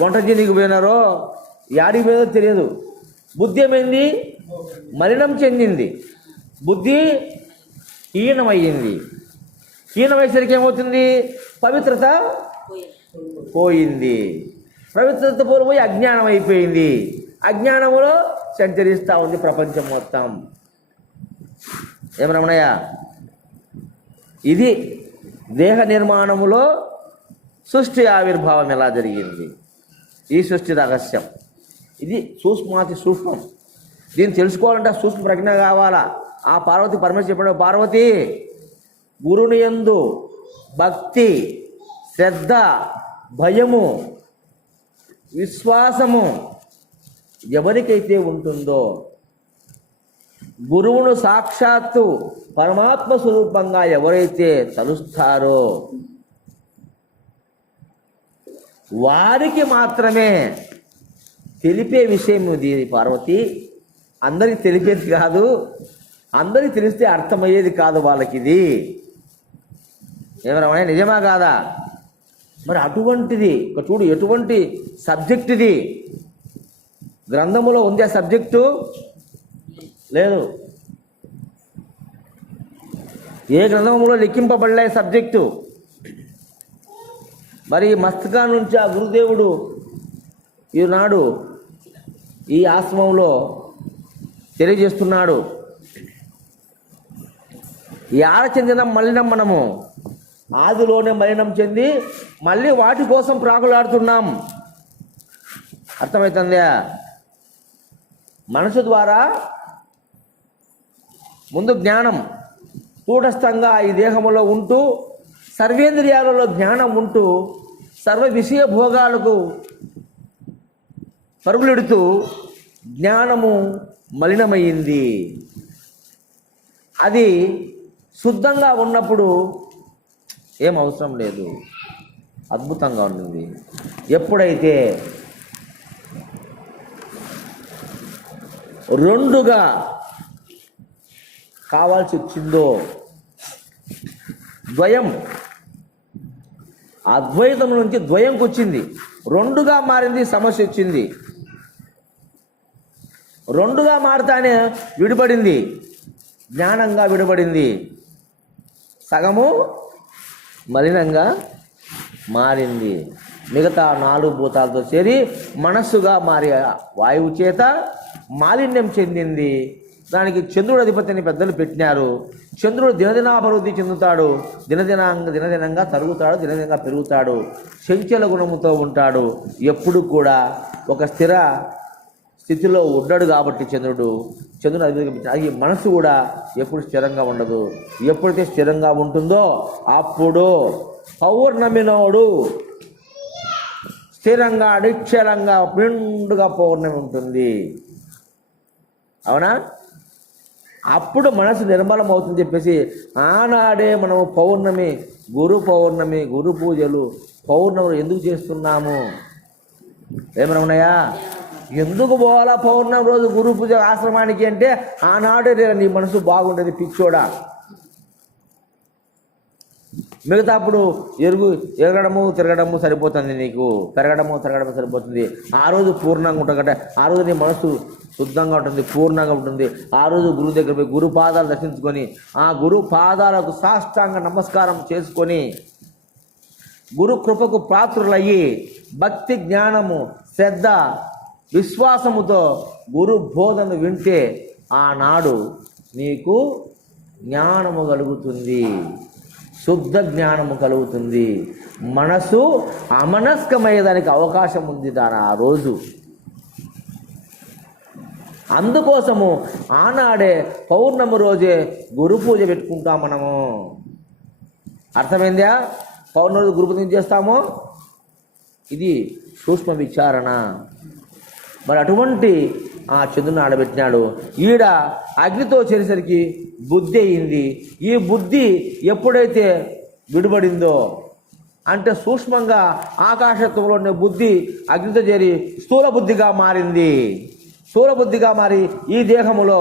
వంట చేయడానికి పోయినారో, యాడికి పోయినో తెలియదు. బుద్ధి ఏమైంది? మలినం చెందింది. బుద్ధి హీనమయ్యింది. హీనమయ్యేసరికి ఏమవుతుంది? పవిత్రత పోయింది. పవిత్రత పోయి అజ్ఞానం అయిపోయింది. అజ్ఞానంలో సంచరిస్తూ ఉంది ప్రపంచం మొత్తం. ఏమన్నాయా? ఇది దేహ నిర్మాణములో సృష్టి ఆవిర్భావం ఎలా జరిగింది, ఈ సృష్టి రహస్యం. ఇది సూక్ష్మాతి సూక్ష్మం. దీన్ని తెలుసుకోవాలంటే సూక్ష్మ ప్రజ్ఞ కావాలా. ఆ పార్వతి పరమేశ్వరు చెప్పాడు, పార్వతి గురుని యందు భక్తి, శ్రద్ధ, భయము, విశ్వాసము ఎవరికైతే ఉంటుందో, గురువును సాక్షాత్తు పరమాత్మ స్వరూపంగా ఎవరైతే తలుస్తారో వారికి మాత్రమే తెలిపే విషయం ఇది పార్వతి. అందరికి తెలిపేది కాదు, అందరికి తెలిస్తే అర్థమయ్యేది కాదు వాళ్ళకి ఇది. ఏమన్నా నిజమా కాదా? మరి అటువంటిది ఇక చూడు, ఎటువంటి సబ్జెక్ట్ ఇది. గ్రంథములో ఉంది ఆ సబ్జెక్టు? లేదు. ఏ గ్రంథములో లిఖింపబడలే సబ్జెక్టు. మరి మస్తకా నుంచి ఆ గురుదేవుడు ఈనాడు ఈ ఆశ్రమంలో తెలియజేస్తున్నాడు. యాడ చెందిన మలినం మనము ఆదిలోనే మలినం చెంది మళ్ళీ వాటి కోసం ప్రాకులాడుతున్నాం. అర్థమవుతుందా? మనసు ద్వారా ముందు జ్ఞానం కూటస్థంగా ఈ దేహంలో ఉంటూ, సర్వేంద్రియాలలో జ్ఞానం ఉంటూ, సర్వ విషయ భోగాలకు పరుగులెడుతూ జ్ఞానము మలినమైంది. అది శుద్ధంగా ఉన్నప్పుడు ఏం అవసరం లేదు, అద్భుతంగా ఉంటుంది. ఎప్పుడైతే రెండుగా కావాల్సి వచ్చిందో, ద్వయం, అద్వైతం నుంచి ద్వయంకి వచ్చింది, రెండుగా మారింది, సమస్య వచ్చింది. రెండుగా మారుతానే విడిపడింది, జ్ఞానంగా విడిపడింది, సగము మలినంగా మారింది. మిగతా 4 భూతాలతో చేరి మనస్సుగా మారి వాయువు చేత మాలిన్యం చెందింది. దానికి చంద్రుడు అధిపతిని పెద్దలు పెట్టినారు. చంద్రుడు దినదినాభివృద్ధి చెందుతాడు, దినదినంగా తరుగుతాడు, దినదినంగా పెరుగుతాడు, చంచల గుణముతో ఉంటాడు. ఎప్పుడు కూడా ఒక స్థిర స్థితిలో ఉండడు. కాబట్టి చంద్రుడు అధిపతి. మనసు కూడా ఎప్పుడు స్థిరంగా ఉండదు. ఎప్పుడైతే స్థిరంగా ఉంటుందో అప్పుడు పౌర్ణమినోడు స్థిరంగా నిశ్చలంగా నిండుగా పౌర్ణమి ఉంటుంది. అవునా? అప్పుడు మనసు నిర్మలం అవుతుంది చెప్పేసి ఆనాడే మనము పౌర్ణమి, గురు పౌర్ణమి, గురు పూజలు, పౌర్ణములు ఎందుకు చేస్తున్నాము? ఏమన్నాయా? ఎందుకు పోవాలా పౌర్ణమి రోజు గురు పూజ ఆశ్రమానికి అంటే, ఆనాడే నీ మనసు బాగుండేది పిచ్చోడా. మిగతా అప్పుడు ఎరగడము తిరగడము సరిపోతుంది, నీకు పెరగడము తిరగడము సరిపోతుంది. ఆ రోజు పూర్ణంగా ఉంటుంది కంటే ఆ రోజు నీ మనసు శుద్ధంగా ఉంటుంది, పూర్ణంగా ఉంటుంది. ఆ రోజు గురువు దగ్గర పోయి గురు పాదాలు దర్శించుకొని, ఆ గురు పాదాలకు సాష్టాంగ నమస్కారం చేసుకొని, గురు కృపకు పాత్రులయ్యి భక్తి జ్ఞానము శ్రద్ధ విశ్వాసముతో గురు బోధను వింటే ఆనాడు నీకు జ్ఞానము కలుగుతుంది, శుద్ధ జ్ఞానము కలుగుతుంది. మనసు అమనస్కమయ్యేదానికి అవకాశం ఉంది ఆ రోజు. అందుకోసము ఆనాడే పౌర్ణమి రోజే గురు పూజ పెట్టుకుంటాం మనము. అర్థమైందా? పౌర్ణమి రోజు గురు పూజ చేస్తాము. ఇది సూక్ష్మ విచారణ. మరి అటువంటి ఆ చంద్రుని ఆడబెట్టినాడు. ఈడ అగ్నితో చేరేసరికి బుద్ధి అయింది. ఈ బుద్ధి ఎప్పుడైతే విడిపడిందో అంటే సూక్ష్మంగా ఆకాశత్వంలో ఉన్న బుద్ధి అగ్నితో చేరి స్థూల బుద్ధిగా మారింది. స్థూల బుద్ధిగా మారి ఈ దేహములో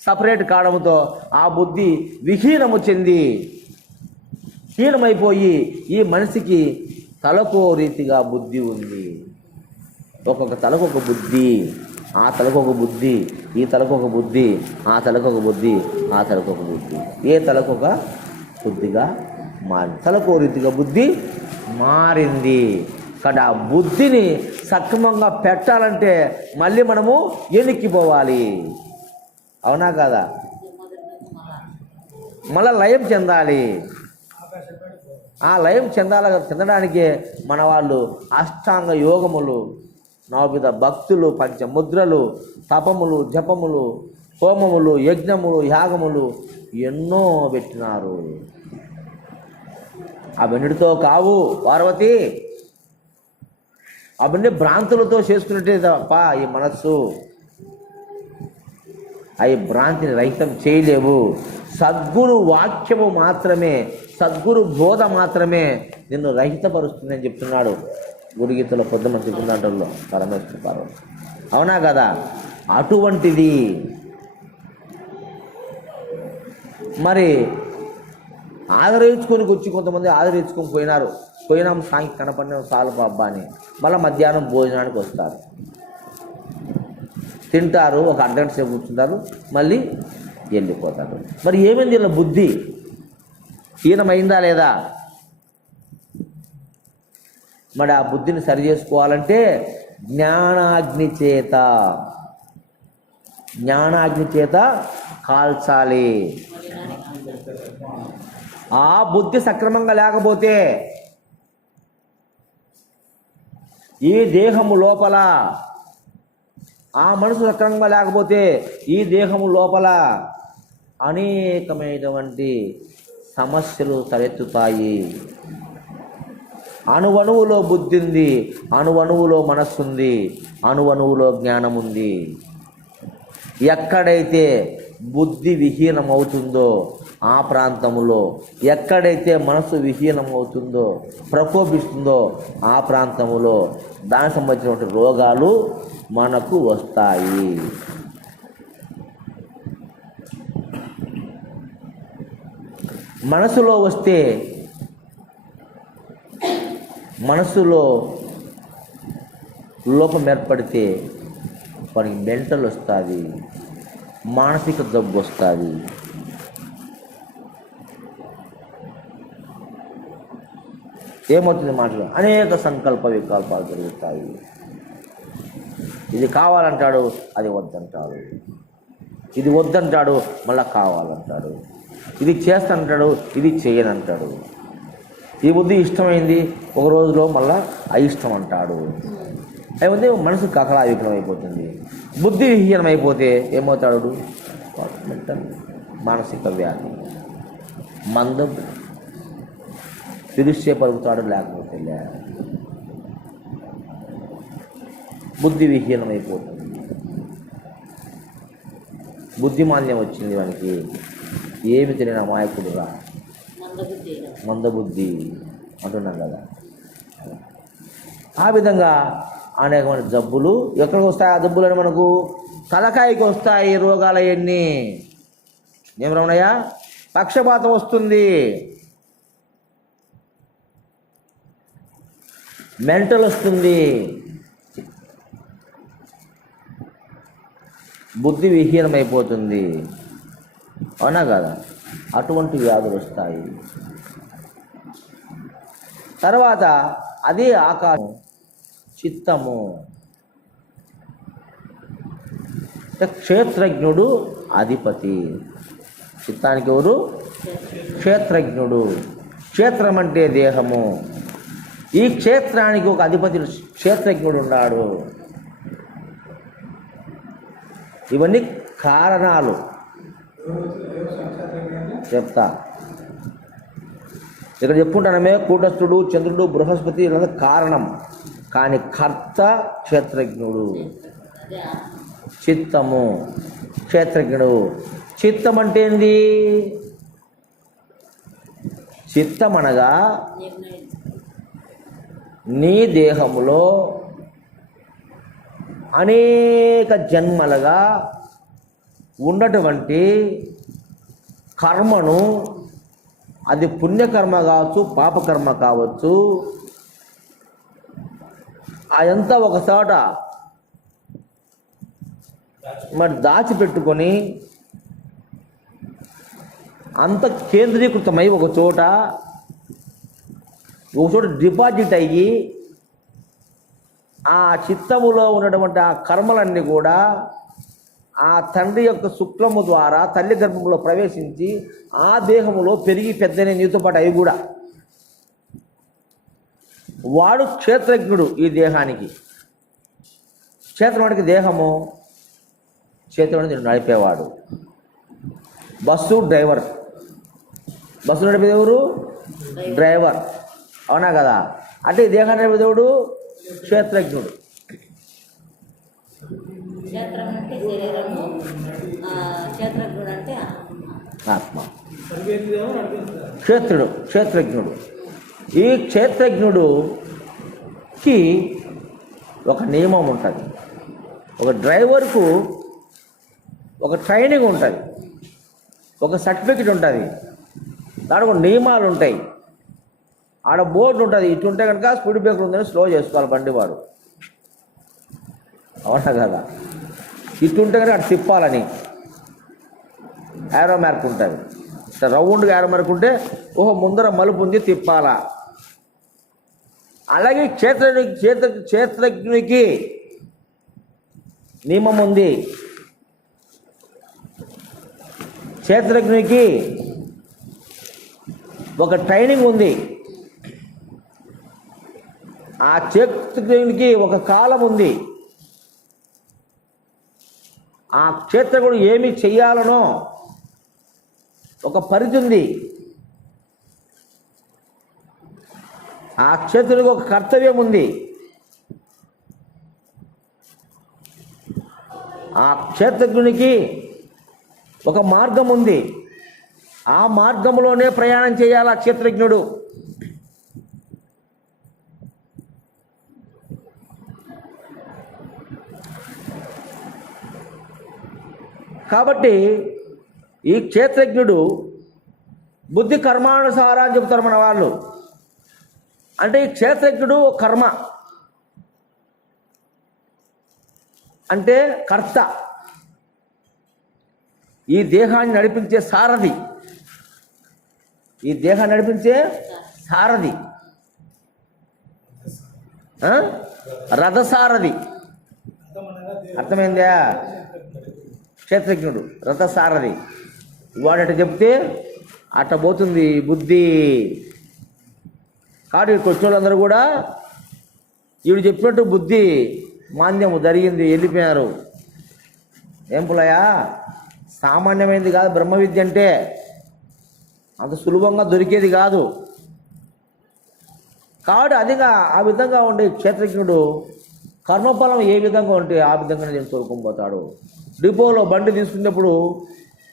సపరేట్ కావడంతో ఆ బుద్ధి విహీనము చెంది హీనమైపోయి ఈ మనిషికి తలకో రీతిగా బుద్ధి ఉంది. ఒక్కొక్క తలకు ఒక బుద్ధి, ఆ తలకు ఒక బుద్ధి, ఈ తలకు ఒక బుద్ధి, ఆ తలకు ఒక బుద్ధి, ఆ తలకు ఒక బుద్ధి, ఏ తలకు ఒక బుద్ధిగా మారింది. తలకో రీతిగా బుద్ధి మారింది. కాబట్టి ఆ బుద్ధిని సక్రమంగా పెట్టాలంటే మళ్ళీ మనము ఎనిక్కిపోవాలి. అవునా కాదా? మళ్ళా లయం చెందాలి. ఆ లయం చెందడానికే మన వాళ్ళు అష్టాంగ యోగములు, నవవిధ భక్తులు, పంచముద్రలు, తపములు, జపములు, హోమములు, యజ్ఞములు, యాగములు ఎన్నో పెట్టినారు. అవన్నిటితో కావు పార్వతి, అవన్నీ భ్రాంతులతో చేసుకున్నట్టే తప్ప ఈ మనస్సు అవి భ్రాంతిని రహితం చేయలేవు. సద్గురు వాక్యము మాత్రమే, సద్గురు బోధ మాత్రమే నిన్ను రహితపరుస్తుందని చెప్తున్నాడు. గురుగీతలో పొద్దున చెప్పిందంటల్లో పరమేశ్వర పార్వతి, అవునా కదా? అటువంటిది మరి ఆదరించుకొని వచ్చి కొంతమంది ఆదరించుకొని పోయినాం సాయంకి కనపడిన చాలు బాబా అని మళ్ళీ మధ్యాహ్నం భోజనానికి వస్తారు, తింటారు, ఒక అర్ధగంట సేపు కూర్చుంటారు, మళ్ళీ వెళ్ళిపోతారు. మరి ఏమైంది ఇలా బుద్ధి హీనమైందా లేదా? మరి ఆ బుద్ధిని సరి చేసుకోవాలంటే జ్ఞానాగ్ని చేత కాల్చాలి. ఆ బుద్ధి సక్రమంగా లేకపోతే ఈ దేహము లోపల, ఆ మనసు సక్రమంగా లేకపోతే ఈ దేహము లోపల అనేకమైనటువంటి సమస్యలు తలెత్తుతాయి. అణువణువులో బుద్ధి ఉంది, అణువణువులో మనస్సు ఉంది, అణువణువులో జ్ఞానం ఉంది. ఎక్కడైతే బుద్ధి విహీనమవుతుందో ఆ ప్రాంతంలో, ఎక్కడైతే మనసు విహీనమవుతుందో ప్రకోపిస్తుందో ఆ ప్రాంతంలో దానికి సంబంధించినటువంటి రోగాలు మనకు వస్తాయి. మనసులో వస్తే, మనసులో లోపం ఏర్పడితే వారికి మెంటల్ వస్తుంది, మానసిక జబ్బు వస్తుంది. ఏమవుతుంది? మాటలు అనేక సంకల్ప వికల్పాలు జరుగుతాయి. ఇది కావాలంటాడు, అది వద్దంటాడు, ఇది వద్దంటాడు, మళ్ళా కావాలంటాడు, ఇది చేస్తానంటాడు, ఇది చేయనంటాడు. ఈ బుద్ధి ఇష్టమైంది ఒక రోజులో మళ్ళా అయిష్టం అంటాడు. అయిపోతే మనసు కకలావికలం అయిపోతుంది. బుద్ధి విహీనం అయిపోతే ఏమవుతాడు? మెంటల్ మానసిక వ్యాధి, మందం పిలిస్తే పలుకుతాడు, లేకపోతే లే. బుద్ధి విహీనం అయిపోతుంది. బుద్ధిమాన్యం వచ్చింది వానికి, ఏమి తెలియని అమాయకుడుగా మందబుద్ధి అంటున్నాం కదా. ఆ విధంగా అనేకమైన జబ్బులు ఎక్కడికి వస్తాయి? ఆ జబ్బులు అని మనకు తలకాయకి వస్తాయి రోగాలు. అవన్నీ ఏం రమణయ్య? పక్షపాతం వస్తుంది, మెంటల్ వస్తుంది, బుద్ధి విహీనమైపోతుంది, అవునా కదా? అటువంటి వ్యాధులు వస్తాయి. తర్వాత అదే ఆకాశం, చిత్తము. క్షేత్రజ్ఞుడు అధిపతి. చిత్తానికి ఎవరు? క్షేత్రజ్ఞుడు. క్షేత్రం అంటే దేహము. ఈ క్షేత్రానికి ఒక అధిపతి క్షేత్రజ్ఞుడు ఉన్నాడు. ఇవన్నీ కారణాలు చెప్తా. ఇక్కడ చెప్పుకుంటానమే కూటస్థుడు, చంద్రుడు, బృహస్పతి ఇలా కారణం, కానీ కర్త క్షేత్రజ్ఞుడు. చిత్తము క్షేత్రజ్ఞుడు. చిత్తం అంటే ఏంది? చిత్తం అనగా నీ దేహములో అనేక జన్మలుగా ఉన్నటువంటి కర్మను, అది పుణ్యకర్మ కావచ్చు, పాపకర్మ కావచ్చు, అదంతా ఒకచోట మరి దాచిపెట్టుకొని అంత కేంద్రీకృతమై ఒకచోట డిపాజిట్ అయ్యి ఆ చిత్తములో ఉన్నటువంటి ఆ కర్మలన్నీ కూడా ఆ తండ్రి యొక్క శుక్లము ద్వారా తల్లి గర్భంలో ప్రవేశించి ఆ దేహములో పెరిగి పెద్దనే నీతో పాటు అవి కూడా. వాడు క్షేత్రజ్ఞుడు. ఈ దేహానికి క్షేత్రం దేహము, క్షేత్రం నేను నడిపేవాడు. Bus driver. బస్సు నడిపేది ఎవరు? డ్రైవర్, అవునా కదా? అంటే ఈ దేహాన్ని నడిపేది ఎవడు? క్షేత్రజ్ఞుడు. ఆత్మ. క్షేత్రుడు, క్షేత్రజ్ఞుడు. ఈ క్షేత్రజ్ఞుడు కి ఒక నియమం ఉంటుంది, ఒక డ్రైవర్కు ఒక ట్రైనింగ్ ఉంటుంది, ఒక సర్టిఫికెట్ ఉంటుంది, దానికి ఒక నియమాలు ఉంటాయి. ఆడ బోర్డు ఉంటుంది, ఇటుంటే కనుక స్పీడ్ బ్రేకర్ ఉందని స్లో చేసుకోవాలి బండి వాడు, అవునా కదా. ఇటుంటే కనుక అటు తిప్పాలని యారో మార్క్ ఉంటుంది, ఇట్లా రౌండ్గా యారో మార్క్ ఉంటే ఓహో ముందర మలుపు ఉంది తిప్పాలా. అలాగే క్షేత్రజ్ఞునికి నియమం ఉంది, క్షేత్రజ్ఞునికి ఒక ట్రైనింగ్ ఉంది, ఆ క్షేత్రజ్ఞునికి ఒక కాలం ఉంది. ఆ క్షేత్రజ్ఞుడు ఏమి చెయ్యాలనో ఒక పరిధి ఉంది, ఆ క్షేత్రునికి ఒక కర్తవ్యం ఉంది. ఆ క్షేత్రజ్ఞునికి ఒక మార్గం ఉంది, ఆ మార్గంలోనే ప్రయాణం చేయాలి ఆ క్షేత్రజ్ఞుడు. కాబట్టి ఈ క్షేత్రజ్ఞుడు బుద్ధి కర్మానుసార అని చెప్తారు మన వాళ్ళు. అంటే ఈ క్షేత్రజ్ఞుడు కర్మ అంటే కర్త, ఈ దేహాన్ని నడిపించే సారథి, ఈ దేహాన్ని నడిపించే సారథి, రథసారథి. అర్థమైందా? క్షేత్రజ్ఞుడు రథసారథి. వాడట చెప్తే అట్ట పోతుంది బుద్ధి. కాబట్టి వచ్చిన వాళ్ళందరూ కూడా వీడు చెప్పినట్టు బుద్ధి మాంద్యము జరిగింది, వెళ్ళిపోయారు. ఏం పులయా, సామాన్యమైనది కాదు బ్రహ్మ విద్య అంటే, అంత సులభంగా దొరికేది కాదు. కాబట్టి అదిగా ఆ విధంగా ఉండే క్షేత్రజ్ఞుడు కర్మఫలం ఏ విధంగా ఉంటే ఆ విధంగానే నేను తోలుకొని డిపోలో బండి తీసుకున్నప్పుడు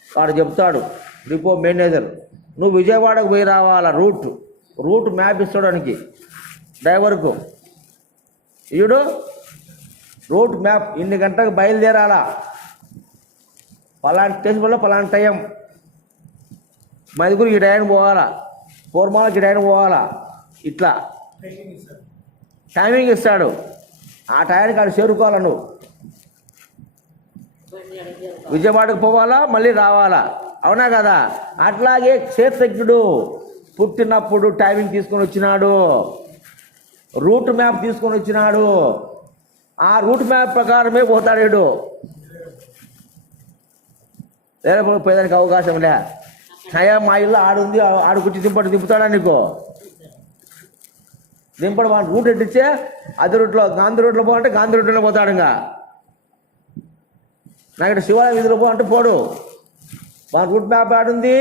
వాడు చెప్తాడు, డిపో మేనేజర్, నువ్వు విజయవాడకు పోయి రావాలా, రూట్ మ్యాప్ ఇస్తాడానికి డ్రైవర్కు. ఈడు రూట్ మ్యాప్, ఇన్ని గంటలకు బయలుదేరాలా, పలాంటి స్టేషన్ వల్ల పలాంటి టైం, మదిగురు ఈ టైంకి పోవాలా, పూర్మాలకి ఈ టైంకి పోవాలా, ఇట్లా టైమింగ్ ఇస్తాడు. ఆ టైంకి ఆడు చేరుకోవాలా, నువ్వు విజయవాడకు పోవాలా, మళ్ళీ రావాలా, అవునా కదా. అట్లాగే క్షేత్రజ్ఞుడు పుట్టినప్పుడు టైమింగ్ తీసుకొని వచ్చినాడు, రూట్ మ్యాప్ తీసుకొని వచ్చినాడు, ఆ రూట్ మ్యాప్ ప్రకారమే పోతాడు. పోయేదానికి అవకాశం లే. అయ్యా మా ఇల్లు ఆడుంది, ఆడుకొచ్చి దింపుతాడా నీకు? దింపడు. వాడు రూట్ ఎట్టిచ్చే అదే రూట్లో, గాంధీ రూట్లో పోవాలంటే గాంధీ రూట్లోనే పోతాడు. ఇంకా నాకు ఇక్కడ శివాలయ వీధిలో పోవాలంటే పోడు. వాడు రూట్ మ్యాప్ ఆడుంది,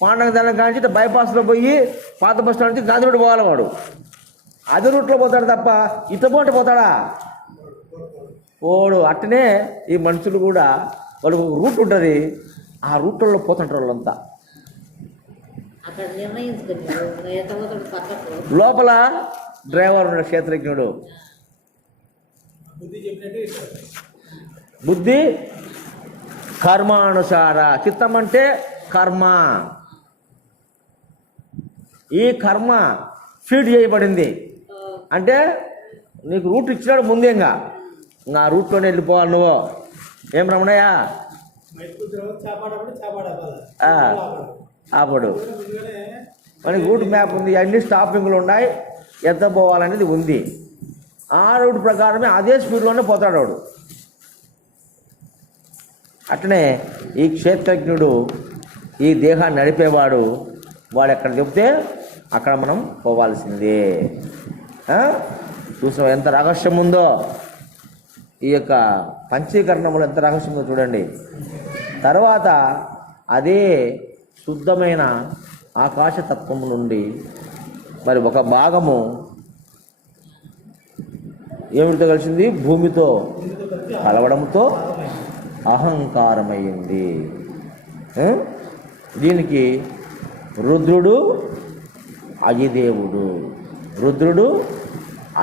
పాండగ దాని కాంచి బైపాస్లో పోయి పాత బస్ స్టాండ్ నుంచి గాంధీ రూట్ పోవాలి. వాడు అదే రూట్లో పోతాడు తప్ప ఇట్లా పోతే పోతాడా? పోడు. అట్టనే ఈ మనుషులు కూడా, వాళ్ళకి ఒక రూట్ ఉంటుంది, ఆ రూట్లలో పోతుంటారు వాళ్ళంతా. లోపల డ్రైవర్ ఉన్నాడు క్షేత్రజ్ఞుడు. బుద్ధి కర్మానుసార, చిత్తం అంటే కర్మ. ఈ కర్మ ఫీడ్ చేయబడింది అంటే నీకు రూట్ ఇచ్చినాడు ముందేగా, ఇంకా ఆ రూట్లోనే వెళ్ళిపోవాలి నువ్వు. ఏం రమణయ్య ఆపడు, మనకి రూట్ మ్యాప్ ఉంది, అన్ని స్టాపింగ్లు ఉన్నాయి, ఎంత పోవాలనేది ఉంది. ఆ రూట్ ప్రకారమే అదే స్పీడ్లోనే పోతాడు వాడు. అట్లనే ఈ క్షేత్రజ్ఞుడు, ఈ దేహాన్ని నడిపేవాడు, వాడు ఎక్కడ చెప్తే అక్కడ మనం పోవాల్సిందే. చూసిన ఎంత రహస్యం ఉందో, ఈ యొక్క పంచీకరణములు ఎంత రహస్యం ఉందో చూడండి. తర్వాత అదే శుద్ధమైన ఆకాశతత్వం నుండి మరి ఒక భాగము ఏమిటితో కలిసింది? భూమితో కలవడంతో అహంకారమైంది. దీనికి రుద్రుడు అజిదేవుడు, రుద్రుడు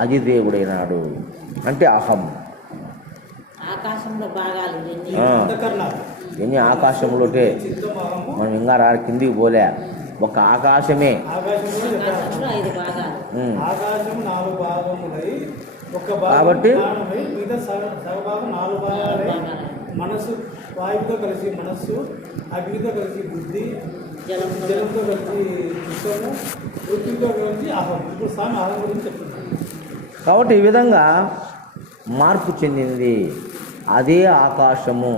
అధిదేవుడైనాడు. అంటే అహం. ఆకాశంలో భాగాలు ఎన్ని? ఆ, అంతఃకరణాలు. ఎన్ని ఆకాశంలోటే చిత్తం అహము. మనం ఇంకా కిందికి పోలే, ఒక ఆకాశమే. ఆకాశంలో ఆకాశంలో 5 భాగాలు. ఉమ్. ఆకాశం 4 భాగములై ఒక కాబట్టి భాగమై మిగతా సగభాగం 4 భాగాలై మనస్సు వాయువుతో కలిసి మనస్సు, అగ్నితో కలిసి బుద్ధి, జలంతో జలంతో కలిసి చిత్తము, పృథ్వీతో కలిసి అహం. ఇప్పుడు స్వామి అహం గురించి చెప్తున్నారు. కాబట్టి ఈ విధంగా మార్పు చెందింది. అదే ఆకాశము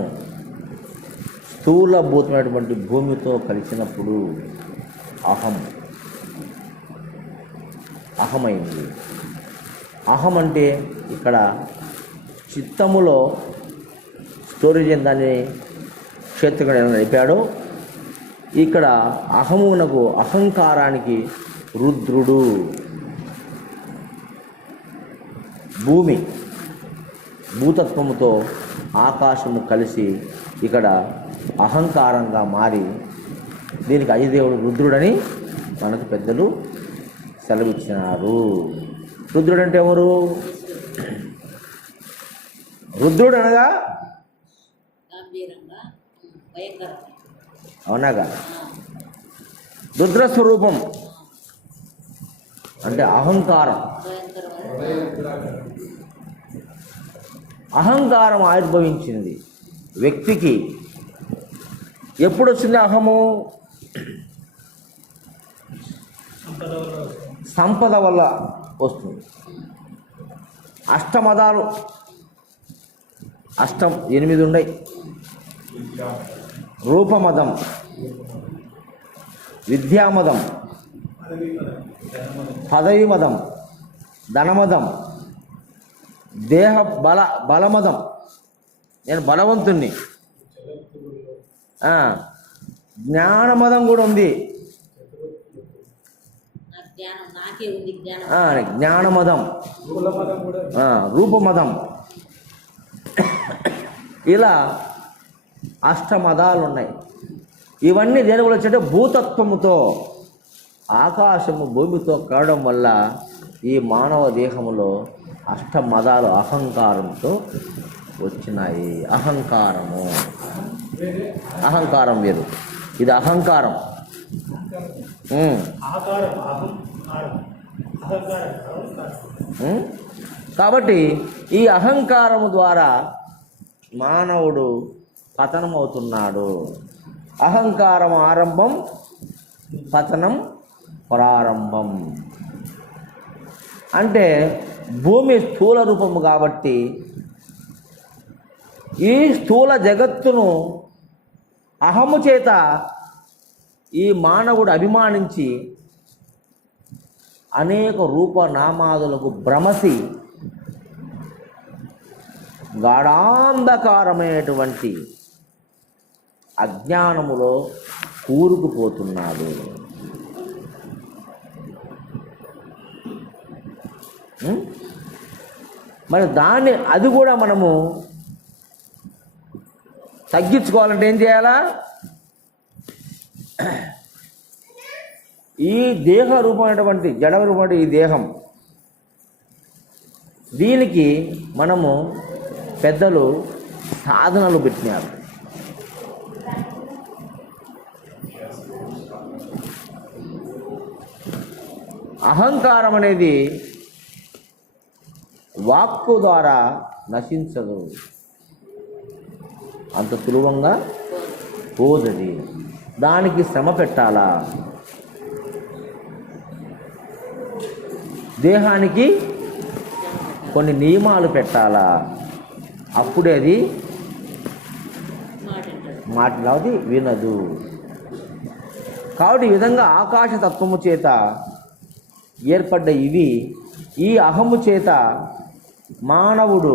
స్థూలభూతమైనటువంటి భూమితో కలిసినప్పుడు అహమైంది. అహం అంటే ఇక్కడ చిత్తములో స్టోరేజ్ దాన్ని క్షేత్రజ్ఞుడు ఎలా నడిపాడో, ఇక్కడ అహమునకు అహంకారానికి రుద్రుడు, భూమి భూతత్వముతో ఆకాశము కలిసి ఇక్కడ అహంకారంగా మారి దీనికి అధిదేవుడు రుద్రుడని మనకు పెద్దలు సెలవిచ్చినారు. రుద్రుడు అంటే ఎవరు? రుద్రుడు అనగా గంభీరంగా భయంకరంగా. అవునాగా? రుద్రస్వరూపం అంటే అహంకారం. అహంకారం ఆవిర్భవించింది వ్యక్తికి. ఎప్పుడు వచ్చింది అహము? సంపద వల్ల వస్తుంది. అష్టమదాలు 8 ఉన్నాయి. రూపమదం, విద్యామదం, పదవి మదం, ధనమదం, దేహ బలమదం. నేను బలవంతుణ్ణి. జ్ఞానమదం కూడా ఉంది. జ్ఞానమదం, రూపమదం, ఇలా అష్టమదాలు ఉన్నాయి. ఇవన్నీ దేని వల్ల వచ్చే భూతత్వముతో ఆకాశము భూమితో కలవడం వల్ల ఈ మానవ దేహములో అష్టమదాలు అహంకారంతో వచ్చినాయి. అహంకారం వేరు, ఇది అహంకారం. కాబట్టి ఈ అహంకారము ద్వారా మానవుడు పతనమవుతున్నాడు. అహంకారం ఆరంభం, పతనం ప్రారంభం. అంటే భూమి స్థూల రూపము కాబట్టి ఈ స్థూల జగత్తును అహము చేత ఈ మానవుడు అభిమానించి అనేక రూపనామాదులకు భ్రమసి గాఢాంధకారమైనటువంటి అజ్ఞానములో కూరుకుపోతున్నాడు. మరి అది కూడా మనము తగ్గించుకోవాలంటే ఏం చేయాలా? ఈ దేహ రూపమైనటువంటి జడ రూపమైన ఈ దేహం, దీనికి మనము పెద్దలు సాధనలు పెట్టినారు. అహంకారం అనేది వాక్కు ద్వారా నశించదు, అంత సులభంగా పోదది. దానికి శ్రమ పెట్టాలా? దేహానికి కొన్ని నియమాలు పెట్టాలా? అప్పుడే అది మాట్లాడి వినదు. కాబట్టి ఈ విధంగా ఆకాశతత్వము చేత ఏర్పడ్డ ఈ అహము చేత మానవుడు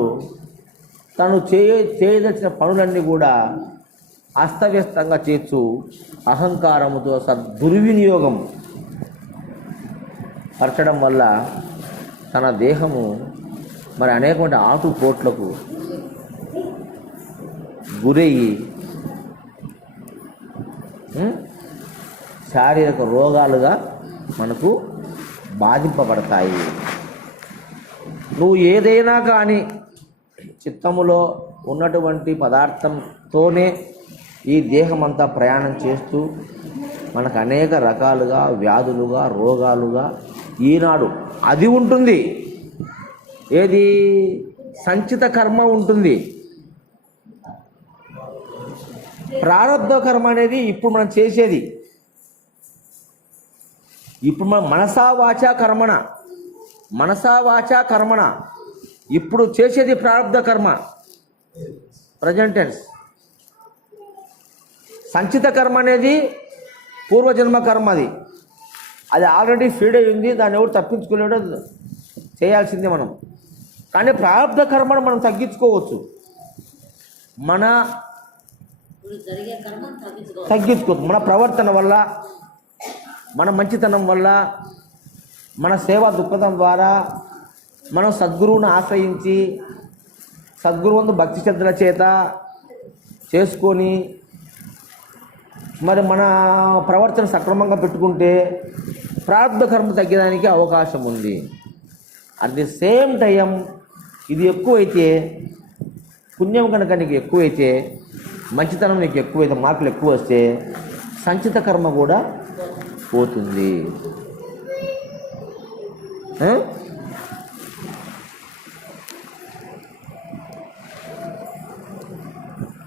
తను చేయదలిచిన పనులన్నీ కూడా అస్తవ్యస్తంగా చేస్తూ అహంకారముతో దుర్వినియోగం పరచడం వల్ల తన దేహము మరి అనేకమైన ఆటుపోట్లకు గురయ్యి శారీరక రోగాలుగా మనకు బాధింపబడతాయి. నువ్వు ఏదైనా కానీ చిత్తములో ఉన్నటువంటి పదార్థంతోనే ఈ దేహమంతా ప్రయాణం చేస్తూ మనకు అనేక రకాలుగా వ్యాధులుగా రోగాలుగా ఈనాడు అది ఉంటుంది. ఏది సంచిత కర్మ ఉంటుంది. ప్రారబ్ధ కర్మ అనేది ఇప్పుడు మనం చేసేది. ఇప్పుడు మనం మనసా వాచా కర్మణ ఇప్పుడు చేసేది ప్రారబ్ధ కర్మ, ప్రజెంట్ టెన్స్. సంచిత కర్మ అనేది పూర్వజన్మ కర్మ. అది ఆల్రెడీ ఫీడ్ అయి ఉంది, దాన్ని ఎవరు తప్పించుకోలేడు, చేయాల్సిందే మనం. కానీ ప్రారబ్ధ కర్మను మనం తగ్గించుకోవచ్చు. మన ఇప్పుడు జరిగే కర్మను తగ్గించుకోవచ్చు మన ప్రవర్తన వల్ల, మన మంచితనం వల్ల, మన సేవా దృక్పథం ద్వారా, మనం సద్గురువును ఆశ్రయించి సద్గురువందు భక్తి శ్రద్ధల చేత చేసుకొని మరి మన ప్రవర్తన సక్రమంగా పెట్టుకుంటే ప్రారబ్ధ కర్మ తగ్గడానికి అవకాశం ఉంది. అట్ ది సేమ్ టైం ఇది ఎక్కువైతే, పుణ్యం కనుక నీకు ఎక్కువైతే, మంచితనం నీకు ఎక్కువైతే, మార్కులు ఎక్కువ వస్తే సంచిత కర్మ కూడా పోతుంది.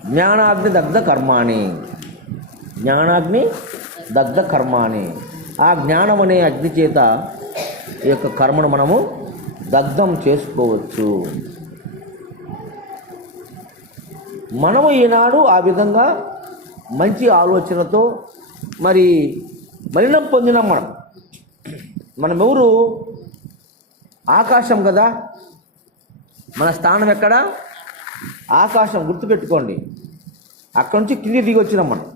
జ్ఞానాగ్ని దగ్ధ కర్మాణి. ఆ జ్ఞానం అనే అగ్ని చేత ఈ యొక్క కర్మను మనము దగ్ధం చేసుకోవచ్చు. మనము ఈనాడు ఆ విధంగా మంచి ఆలోచనతో మరి మలినం పొందినాం. మనమెవరు ఆకాశం కదా, మన స్థానం ఎక్కడ? ఆకాశం. గుర్తుపెట్టుకోండి. అక్కడి నుంచి కింది దిగి వచ్చినాం మనం.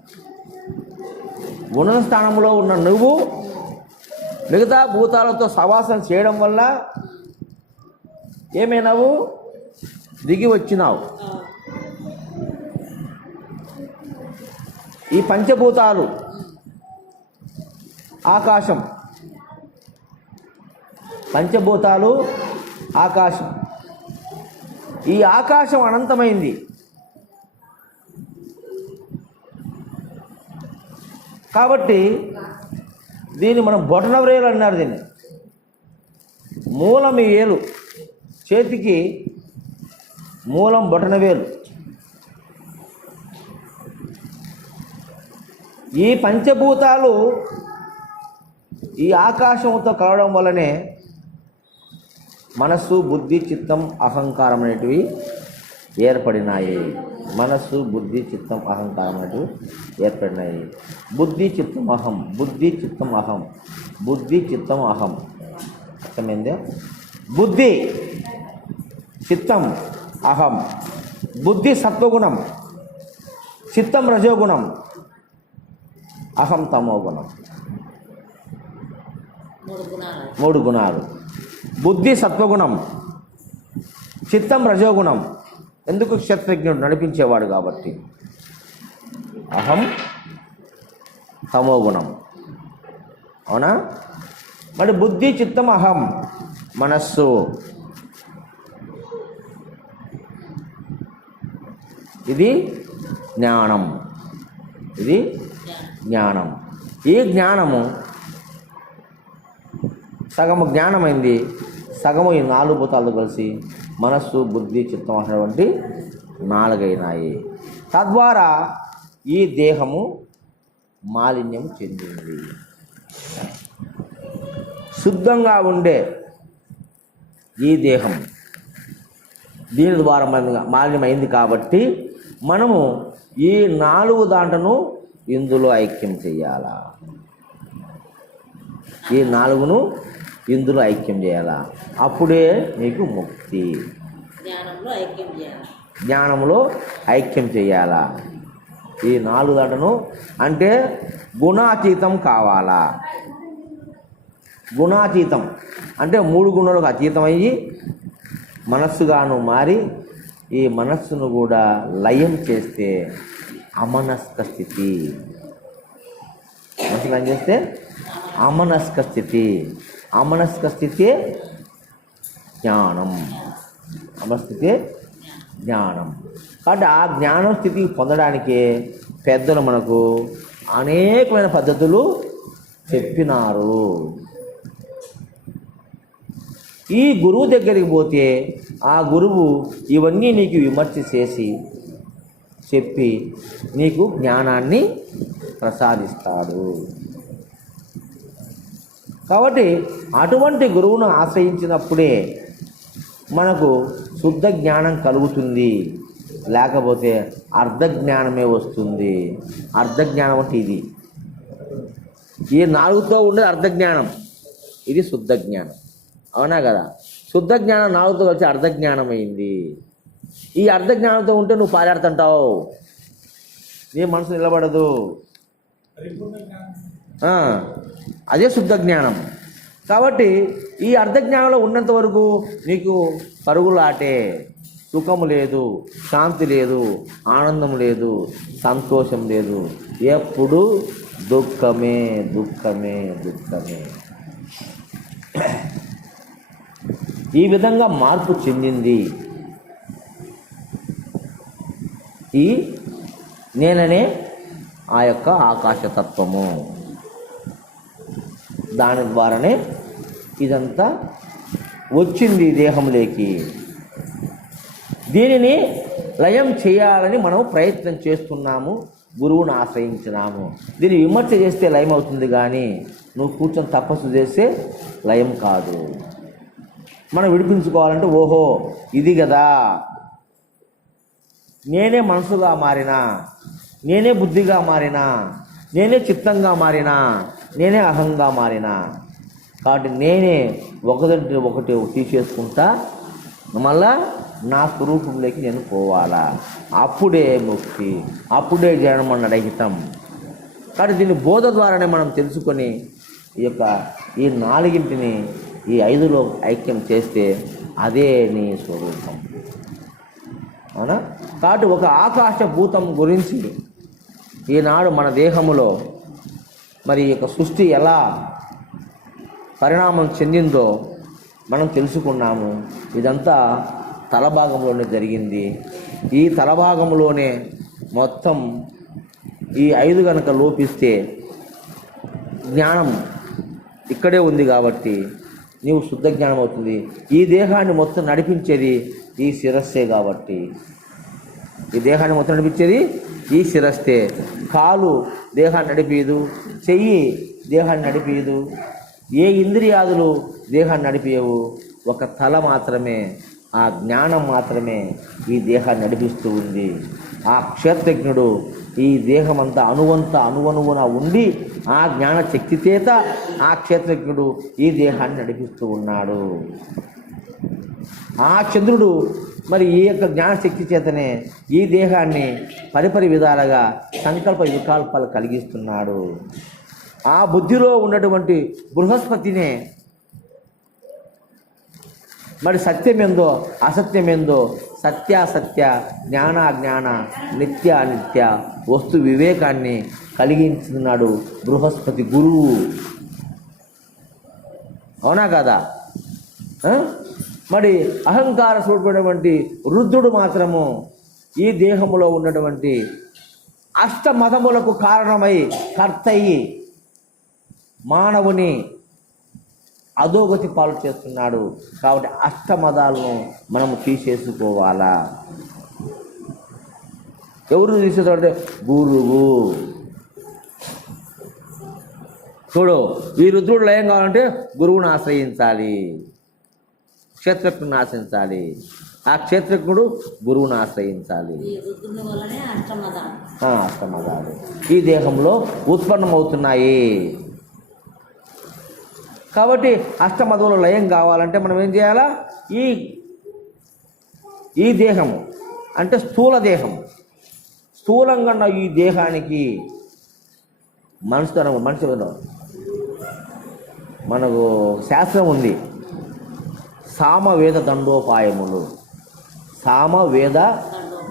ఉన్నత స్థానంలో ఉన్న నువ్వు మిగతా భూతాలతో సవాసం చేయడం వల్ల ఏమైనావు? దిగి వచ్చినావు. ఈ పంచభూతాలు, ఆకాశం, పంచభూతాలు, ఆకాశం. ఈ ఆకాశం అనంతమైంది. కాబట్టి దీన్ని మనం బొటనవ్రేలు అన్నారు. దీన్ని మూలం ఏలు, చేతికి మూలం బొటనవేలు. ఈ పంచభూతాలు ఈ ఆకాశంతో కలవడం వల్లనే మనస్సు, బుద్ధి, చిత్తం, అహంకారం అనేటివి ఏర్పడినాయి. మనస్సు, బుద్ధి, చిత్తం, అహంకారం అనేటివి ఏర్పడినాయి. బుద్ధి, చిత్తం, అహం. బుద్ధి, చిత్తం, అహం. బుద్ధి, చిత్తం, అహం. అర్థమైందే? బుద్ధి, చిత్తం, అహం. బుద్ధి సత్వగుణం, చిత్తం రజోగుణం, అహం తమోగుణం. 3 గుణాలు. బుద్ధి సత్వగుణం, చిత్తం రజోగుణం. ఎందుకు? క్షత్రజ్ఞుడు నడిపించేవాడు కాబట్టి. అహం తమోగుణం. అవునా? మరి బుద్ధి, చిత్తం, అహం మనస్సు. ఇది జ్ఞానం. ఇది జ్ఞానం. ఈ జ్ఞానము సగము జ్ఞానమైంది, సగము ఈ 4 భూతాలతో కలిసి మనస్సు, బుద్ధి, చిత్తం అనేటువంటి 4 అయినాయి. తద్వారా ఈ దేహము మాలిన్యం చెందింది. శుద్ధంగా ఉండే ఈ దేహం దీని ద్వారా మాలిన్యమైంది కాబట్టి మనము ఈ 4 దాంట్లను ఇందులో ఐక్యం చేయాలా. ఈ 4ను ఇందులో ఐక్యం చేయాలా. అప్పుడే నీకు ముక్తి. జ్ఞానంలో ఐక్యం చేయాలా. ఈ 4 దాంట్లను అంటే గుణాతీతం కావాలా. గుణాతీతం అంటే 3 గుణాలకు అతీతం అయ్యి మనస్సుగాను మారి ఈ మనస్సును కూడా లయం చేస్తే అమనస్క స్థితి. మనసు లయం చేస్తే అమనస్క స్థితి. అమనస్క స్థితి జ్ఞానం. సమస్థితే జ్ఞానం. కాబట్టి ఆ జ్ఞానం స్థితి పొందడానికే పెద్దలు మనకు అనేకమైన పద్ధతులు చెప్పినారు. ఈ గురువు దగ్గరికి పోతే ఆ గురువు ఇవన్నీ నీకు విమర్శ చేసి చెప్పి నీకు జ్ఞానాన్ని ప్రసాదిస్తాడు. కాబట్టి అటువంటి గురువును ఆశ్రయించినప్పుడే మనకు శుద్ధ జ్ఞానం కలుగుతుంది. లేకపోతే అర్ధజ్ఞానమే వస్తుంది. అర్ధజ్ఞానం అంటే ఇది. ఈ 4తో ఉండే అర్ధజ్ఞానం, ఇది శుద్ధ జ్ఞానం. అవునా కదా? శుద్ధ జ్ఞానం 4తో కలిసి అర్ధజ్ఞానం అయింది. ఈ అర్ధజ్ఞానంతో ఉంటే నువ్వు పారాడుతుంటావు, నీ మనసు నిలబడదు. అదే శుద్ధ జ్ఞానం. కాబట్టి ఈ అర్ధజ్ఞానంలో ఉన్నంత వరకు నీకు పరుగులాటే, సుఖము లేదు, శాంతి లేదు, ఆనందం లేదు, సంతోషం లేదు. ఎప్పుడు దుఃఖమే దుఃఖమే దుఃఖమే. ఈ విధంగా మార్పు చెందింది ఈ నేననే ఆ యొక్క ఆకాశతత్వము. దాని ద్వారానే ఇదంతా వచ్చింది దేహంలోకి. దీనిని లయం చేయాలని మనం ప్రయత్నం చేస్తున్నాము, గురువుని ఆశ్రయించినాము. దీన్ని విమర్శ చేస్తే లయం అవుతుంది, కానీ నువ్వు కూర్చొని తపస్సు చేస్తే లయం కాదు. మనం విడిపించుకోవాలంటే ఓహో ఇది కదా, నేనే మనసుగా మారినా, నేనే బుద్ధిగా మారినా, నేనే చిత్తంగా మారినా, నేనే అహంగా మారినా. కాబట్టి నేనే ఒకటి తీసేసుకుంటా, మళ్ళా నా స్వరూపంలోకి నేను పోవాలా. అప్పుడే ముక్తి, అప్పుడే జన్మరహితం. కాబట్టి దీన్ని బోధ ద్వారానే మనం తెలుసుకొని ఈ 4ని ఈ 5లో ఐక్యం చేస్తే అదే నీ స్వరూపం. అవునా? కాబట్టి ఒక ఆకాశభూతం గురించి ఈనాడు మన దేహములో మరి ఈ యొక్క సృష్టి ఎలా పరిణామం చెందిందో మనం తెలుసుకున్నాము. ఇదంతా తలభాగంలోనే జరిగింది. ఈ తలభాగంలోనే మొత్తం ఈ 5 కనుక లోపిస్తే జ్ఞానం ఇక్కడే ఉంది కాబట్టి నీవు శుద్ధ జ్ఞానం అవుతుంది. ఈ దేహాన్ని మొత్తం నడిపించేది ఈ శిరస్సే కాబట్టి, ఈ దేహాన్ని మొత్తం నడిపించేది ఈ శిరస్సే. కాలు దేహాన్ని నడిపేయదు, చెయ్యి దేహాన్ని నడిపేయదు, ఏ ఇంద్రియాదులు దేహాన్ని నడిపేయవు. ఒక తల మాత్రమే, ఆ జ్ఞానం మాత్రమే ఈ దేహాన్ని నడిపిస్తూ ఉంది. ఆ క్షేత్రజ్ఞుడు ఈ దేహమంతా అణువణువున ఉండి ఆ జ్ఞాన శక్తి చేత ఆ క్షేత్రజ్ఞుడు ఈ దేహాన్ని నడిపిస్తూ ఉన్నాడు. ఆ చంద్రుడు మరి ఈ యొక్క జ్ఞానశక్తి చేతనే ఈ దేహాన్ని పరిపరి విధాలుగా సంకల్ప వికల్పాలు కలిగిస్తున్నాడు. ఆ బుద్ధిలో ఉన్నటువంటి బృహస్పతినే మరి సత్యమేందో అసత్యమేందో, సత్యాసత్య, జ్ఞానాజ్ఞాన, నిత్య అనిత్య వస్తు వివేకాన్ని కలిగించున్నాడు బృహస్పతి గురువు. అవునా కదా? మరి అహంకార స్వరూపమైనటువంటి రుద్రుడు మాత్రము ఈ దేహములో ఉన్నటువంటి అష్టమదములకు కారణమై కర్తయి మానవుని అధోగతి పాలు చేస్తున్నాడు. కాబట్టి అష్టమదాలను మనము తీసేసుకోవాలా. ఎవరు తీసేదంటే గురువు. చూడు, ఈ రుద్రుడు లయం కావాలంటే గురువుని ఆశ్రయించాలి, క్షేత్రజ్ఞుని ఆశ్రయించాలి. ఆ క్షేత్రజ్ఞుడు గురువుని ఆశ్రయించాలి. అష్టమదాలు ఈ దేహంలో ఉత్పన్నమవుతున్నాయి. కాబట్టి అష్టమదముల లయం కావాలంటే మనం ఏం చేయాలా? ఈ దేహము అంటే స్థూల దేహం, స్థూలంగా ఉన్న ఈ దేహానికి మనిషి మనకు శాస్త్రం ఉంది, సామవేద దండోపాయములు. సామవేద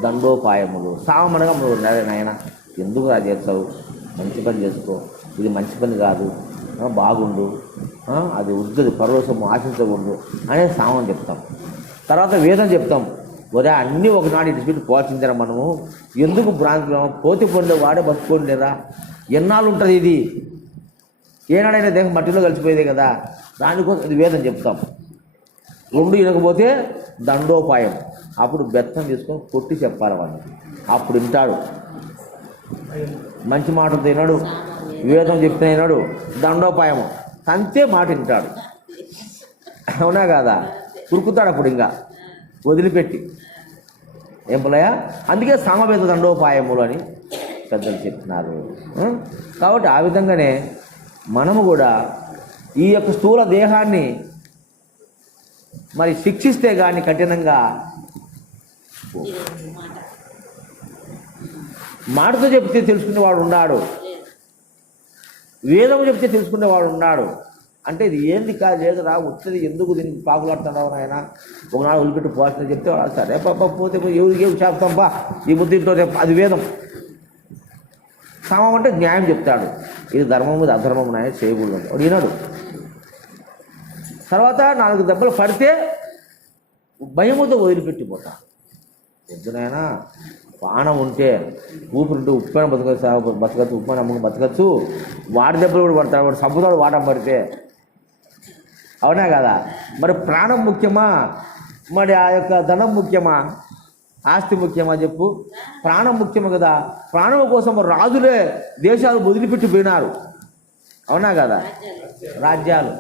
దండోపాయములు. సామనగా నువ్వు నాయన ఎందుకు రా చేస్తావు, మంచి పని చేసుకో, ఇది మంచి పని కాదు, బాగుండు, అది ఉద్దది పరవశము ఆశించకూడదు అనే సామం చెప్తాం. తర్వాత వేదం చెప్తాం, ఒరే అన్నీ ఒకనాడు ఇటు పెట్టి పోచిందరా మనము, ఎందుకు భ్రాంతిలో పోతే పొందే వాడే బతుకోండిరా, ఎన్నాళ్ళు ఉంటుంది ఇది, ఏనాడైనా దేహం మట్టిలో కలిసిపోయేదే కదా, దానికోసం ఇది వేదం చెప్తాం. రెండు ఇనకపోతే దండోపాయం, అప్పుడు బెత్తం తీసుకొని కొట్టి చెప్పాలి వాడిని, అప్పుడు వింటాడు. మంచి మాటతో వినడు, వేదం చెప్తే వినడు, దండోపాయము అంతే మాట వింటాడు. అవునా కాదా? ఉరుకుతాడు అప్పుడు ఇంకా వదిలిపెట్టి. ఏం పుల్లయ్య? అందుకే సామవేద దండోపాయములు అని పెద్దలు చెప్తున్నారు. కాబట్టి ఆ విధంగానే మనము కూడా ఈ యొక్క స్థూల దేహాన్ని మరి శిక్షిస్తే కానీ కఠినంగా మాటతో చెప్తే తెలుసుకునేవాడు ఉన్నాడు, వేదము చెప్తే తెలుసుకునేవాడు ఉన్నాడు. అంటే ఇది ఏంది కాదు లేదురా, వచ్చేది ఎందుకు దీనికి పాకులాడుతున్నావు ఆయన, ఒకనాడు వదిలిపెట్టి పోవాల్సింది చెప్తే వాడు సరే పాప పోతే ఎవరికి ఏమి చేస్తాం బా ఈ బుద్ధితో, అది వేదం. సమం అంటే న్యాయం చెప్తాడు, ఇది ధర్మం ఇది అధర్మం ఆయన చేయకూడదు, వాడు వినడు. తర్వాత 4 దెబ్బలు పడితే భయముతో వదిలిపెట్టిపోతా. పొద్దునైనా పానం ఉంటే ఊపిరింటే ఉప్పైన బతకచ్చు, ఉప్పైన అమ్మని బతకచ్చు, వాడి దెబ్బలు కూడా పడతాడు, వాడు సబ్బుతాడు వాటం పడితే. అవునా కదా? మరి ప్రాణం ముఖ్యమా, మరి ఆ యొక్క ధనం ముఖ్యమా, ఆస్తి ముఖ్యమా చెప్పు? ప్రాణం ముఖ్యమా కదా. ప్రాణం కోసం రాజులే దేశాలు వదిలిపెట్టి పోయినారు. అవునా కదా? రాజ్యాలు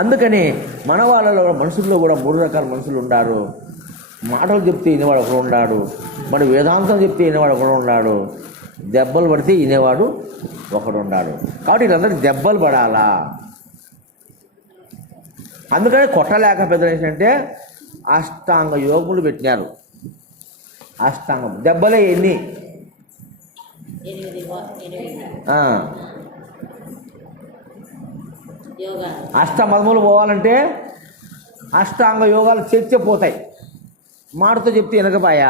అందుకని మన వాళ్ళలో మనుషుల్లో కూడా 3 రకాల మనుషులు ఉన్నారు. మాటలు చెప్తే వినేవాడు ఒకడు ఉన్నాడు, మరి వేదాంతం చెప్తే వినేవాడు ఒకడు ఉన్నాడు, దెబ్బలు పడితే వినేవాడు ఒకడు ఉన్నాడు. కాబట్టి వీళ్ళందరికీ దెబ్బలు పడాలా. అందుకని కొట్టలేక పెద్దలు ఏంటంటే అష్టాంగ యోగములు పెట్టినారు. అష్టాంగం దెబ్బలే ఎన్ని? 8 అష్టమదములు పోవాలంటే అష్టాంగ యోగాలు చర్చపోతాయి. మాటతో చెప్తే వినకపాయా.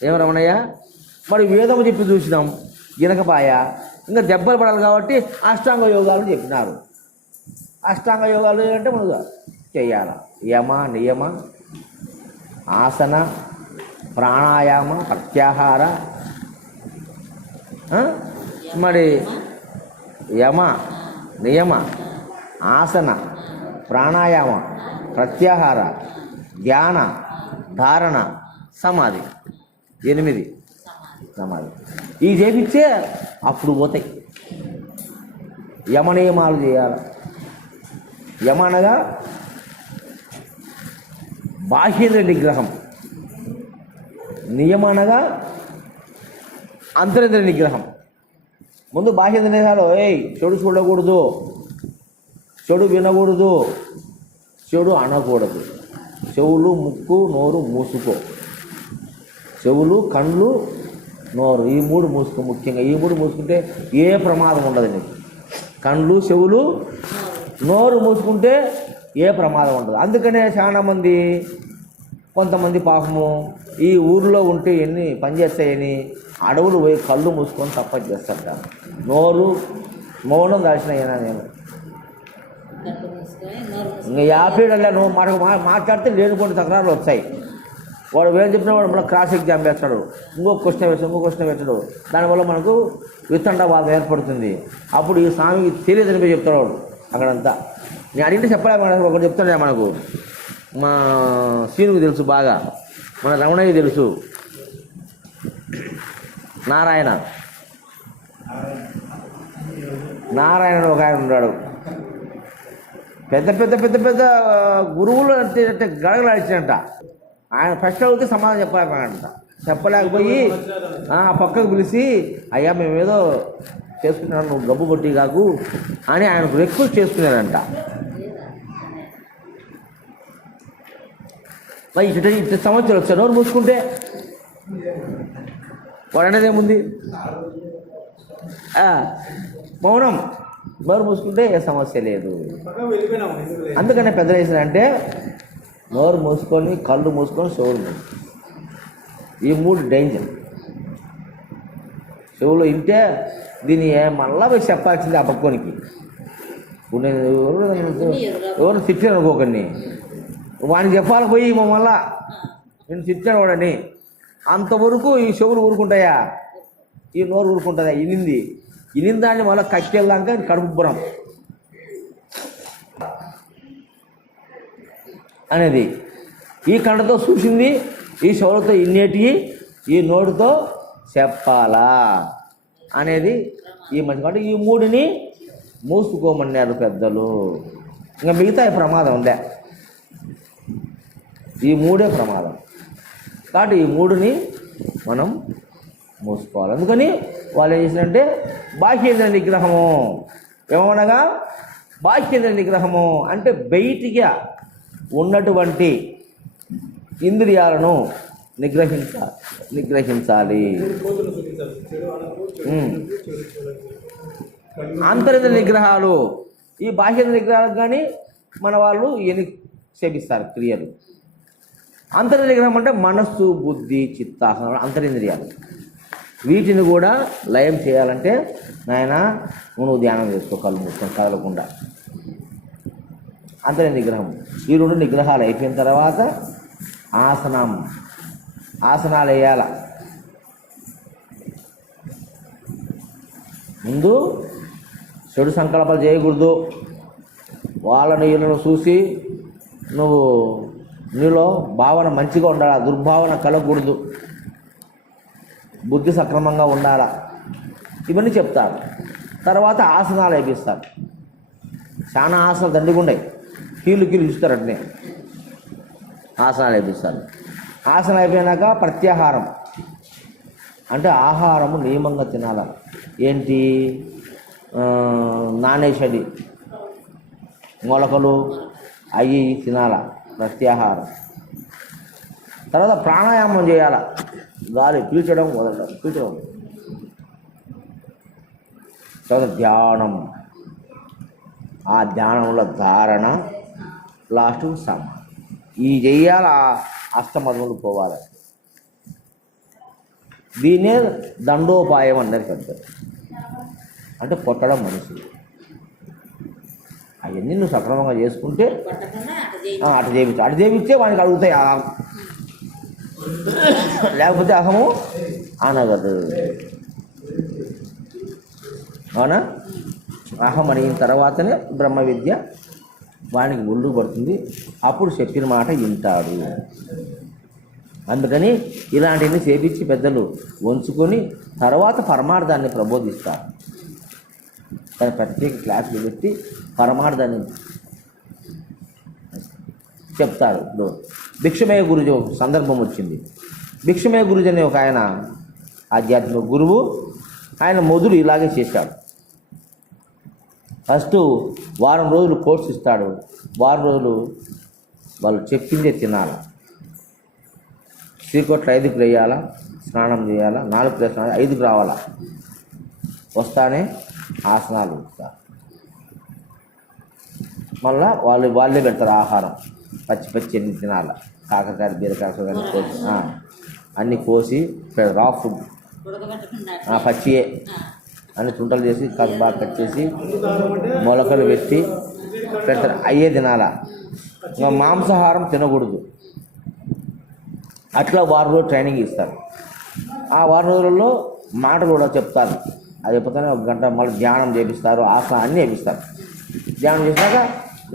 ఏం రమణయ్య? మరి వేదము చెప్పి చూసినాం వినకపాయా, ఇంకా దెబ్బలు పడాలి కాబట్టి అష్టాంగ యోగాలు చెప్పినారు. అష్టాంగ యోగాలు అంటే మనం చెయ్యాల. యమ నియమ ఆసన ప్రాణాయామ ప్రత్యాహార, మరి యమ నియమ ఆసన ప్రాణాయామ ప్రత్యాహార ధ్యాన ధారణ సమాధి 8 సమాధి ఇవి చేపించే అప్పుడు పోతాయి. యమనియమాలు చేయాలి. యమ అనగా బాహ్యేంద్రియ నిగ్రహం, నియమ అనగా అంతరేంద్రియ నిగ్రహం. ముందు బాహ్యేంద్రియ నిగ్రహాలు, చెడు చూడకూడదు, చెడు వినకూడదు, చెడు అనకూడదు, చెవులు ముక్కు నోరు మూసుకో, చెవులు కళ్ళు నోరు ఈ 3 మూసుకో. ముఖ్యంగా ఈ 3 మూసుకుంటే ఏ ప్రమాదం ఉండదు నీకు. కళ్ళు చెవులు నోరు మూసుకుంటే ఏ ప్రమాదం ఉండదు. అందుకనే చాలామంది కొంతమంది పాపము ఈ ఊరిలో ఉంటే ఎన్ని పనిచేస్తాయని అడవులు పోయి కళ్ళు మూసుకొని తప్పని చేస్తాడు. నోరు మౌనం దాచినయ్యా నేను. ఇంకా యాపీడల్లా నువ్వు మనకు మాట్లాడితే లేనిపోయిన తక్రారులు వస్తాయి. వాడు వేలు చెప్పిన వాడు మళ్ళీ క్రాస్ ఎగ్జామ్ వేస్తాడు, ఇంకో క్వశ్చన్ వేస్తాడు. దానివల్ల మనకు వితండవాదం ఏర్పడుతుంది. అప్పుడు ఈ స్వామికి తెలియదని పోయి చెప్తాడు వాడు అక్కడంతా. నేను అడిగితే చెప్పలే, ఒకటి చెప్తాడే మనకు, మా సీనుకు తెలుసు బాగా, మన రమణయ్య తెలుసు, నారాయణ ఒక ఆయన ఉన్నాడు. పెద్ద పెద్ద పెద్ద పెద్ద గురువులు అంటే గడగలాడిచినట్ట. ఆయన ప్రశ్న అడిగితే సమాధానం చెప్పలేకపోయాడంట. చెప్పలేకపోయి పక్కకు పిలిచి, అయ్యా మేమేదో చేసుకున్నాను, నువ్వు గబ్బు కొట్టి కాకు అని ఆయనకు రిక్వెస్ట్ చేసుకున్నాడంట. మరి ఇటు సంవత్సరాలు వచ్చారు, నోరు మూసుకుంటే వాడు అనేది ఏముంది? మౌనం, నోరు మూసుకుంటే ఏ సమస్య లేదు. అందుకనే పెద్దలు వేసారంటే నోరు మూసుకొని కళ్ళు మూసుకొని చెవులు మూసుకొని, ఈ 3 డేంజర్. చెవులో వింటే దీన్ని మళ్ళా పోయి చెప్పాల్సింది ఆ పక్కోనికి. ఇప్పుడు నేను ఎవరు తిట్టాను అనుకోకండి, వాడిని చెప్పాలి పోయి మళ్ళా నేను తిట్టాను వాడని. అంతవరకు ఈ చెవులు ఊరుకుంటాయా, ఈ నోరు ఊరుకుంటుందా? ఇనింది దాన్ని మళ్ళీ కక్కెళ్ళాక కడుపుబ్బరం అనేది. ఈ కండతో చూసింది, ఈ చెవులతో ఇన్నేటివి ఈ నోటితో చెప్పాలా అనేది ఈ మంచి. కాబట్టి ఈ మూడిని మూసుకోమన్నారు పెద్దలు. ఇంకా మిగతా ప్రమాదం ఉందే, ఈ మూడే ప్రమాదం. కాబట్టి ఈ మూడుని మనం మూసుకోవాలి. అందుకని వాళ్ళు ఏం చేసినంటే బాహ్యేంద్ర నిగ్రహము. ఏమనగా బాహ్యేంద్ర నిగ్రహము అంటే బయటిగా ఉన్నటువంటి ఇంద్రియాలను నిగ్రహించాలి. అంతరింద్ర నిగ్రహాలు, ఈ బాహ్యేంద్ర నిగ్రహాలకు కానీ మన వాళ్ళు ఎన్ని సేపిస్తారు క్రియలు. అంతరింద్ర నిగ్రహం అంటే మనస్సు, బుద్ధి, చిత్తాహం, అంతరింద్రియాలు. వీటిని కూడా లయం చేయాలంటే నాయన నువ్వు ధ్యానం చేసుకో, కళ్ళు మూసుకొని కదలకుండా. అంతరింద్ర నిగ్రహం. ఈ రెండు నిగ్రహాలు అయిపోయిన తర్వాత ఆసనాలు వేయాల. ముందు చెడు సంకల్పాలు చేయకూడదు. వాళ్ళని వీళ్ళను చూసి నీలో భావన మంచిగా ఉండాలా, దుర్భావన కలగకూడదు, బుద్ధి సక్రమంగా ఉండాలా, ఇవన్నీ చెప్తారు. తర్వాత ఆసనాలు వేపిస్తారు. చాలా ఆసనాలు దండిగుండాయి, కీళ్ళు ఇస్తారు అట్నే ఆసనాలు వేపిస్తారు. ఆసనం అయిపోయినాక ప్రత్యాహారం అంటే ఆహారము నియమంగా తినాల. ఏంటి? నానేషడి మొలకలు అవి తినాల, ప్రత్యాహారం. తర్వాత ప్రాణాయామం చేయాల, గాలి పీల్చడం వదలడం. తర్వాత ధ్యానం, ఆ ధ్యానంలో ధారణ, లాస్ట్ సమ. ఈ చెయ్యాల, అష్టమదములు పోవాలి. దీన్నే దండోపాయం అన్నారు పెద్దలు. అంటే కొట్టడం మనిషి. అవన్నీ నువ్వు సక్రమంగా చేసుకుంటే అటు చేయించే వానికి అడుగుతాయి. లేకపోతే అహము అనగదు. అవునా? అహం అడిగిన తర్వాతనే బ్రహ్మ విద్య వానికి ఒళ్ళు పడుతుంది. అప్పుడు చెప్పిన మాట వింటాడు. అందుకని ఇలాంటివన్నీ చేపించి పెద్దలు వంచుకొని తర్వాత పరమార్థాన్ని ప్రబోధిస్తారు. దాని ప్రత్యేక క్లాసులు పెట్టి పరమార్థాన్ని చెప్తారు. ఇప్పుడు భిక్షమయ్య గురుజీ ఒక సందర్భం వచ్చింది. భిక్షమయ్య గురుజీ అనే ఒక ఆయన ఆధ్యాత్మిక గురువు, ఆయన మొదలు ఇలాగే చేశాడు. ఫస్ట్ వారం రోజులు కోర్సు ఇస్తాడు. వారం రోజులు వాళ్ళు చెప్పిందే తినాలి. శ్రీకోట్ల 5కి వేయాలా, స్నానం చేయాలా, 4కి స్నానం, 5కి రావాలా. వస్తానే ఆసనాలు ఇస్తారు. మళ్ళా వాళ్ళే పెడతారు ఆహారం. పచ్చి అన్ని తినాలి. కాకరకాయ, బీరకాయ అన్నీ కోసి అన్నీ కోసి రా ఫుడ్ పచ్చియే అన్ని తుంటలు చేసి బాగా కట్ చేసి మొలకలు పెట్టి పెడతారు. అయ్యే తినాలా. ఇంకా మాంసాహారం తినకూడదు. అట్లా వారం రోజులు ట్రైనింగ్ ఇస్తారు. ఆ వారం రోజుల్లో మాటలు కూడా చెప్తారు. అది చెప్తానే 1 గంట మళ్ళీ ధ్యానం చేపిస్తారు. ఆసనం అన్నీ వేపిస్తారు. ధ్యానం చేసినాక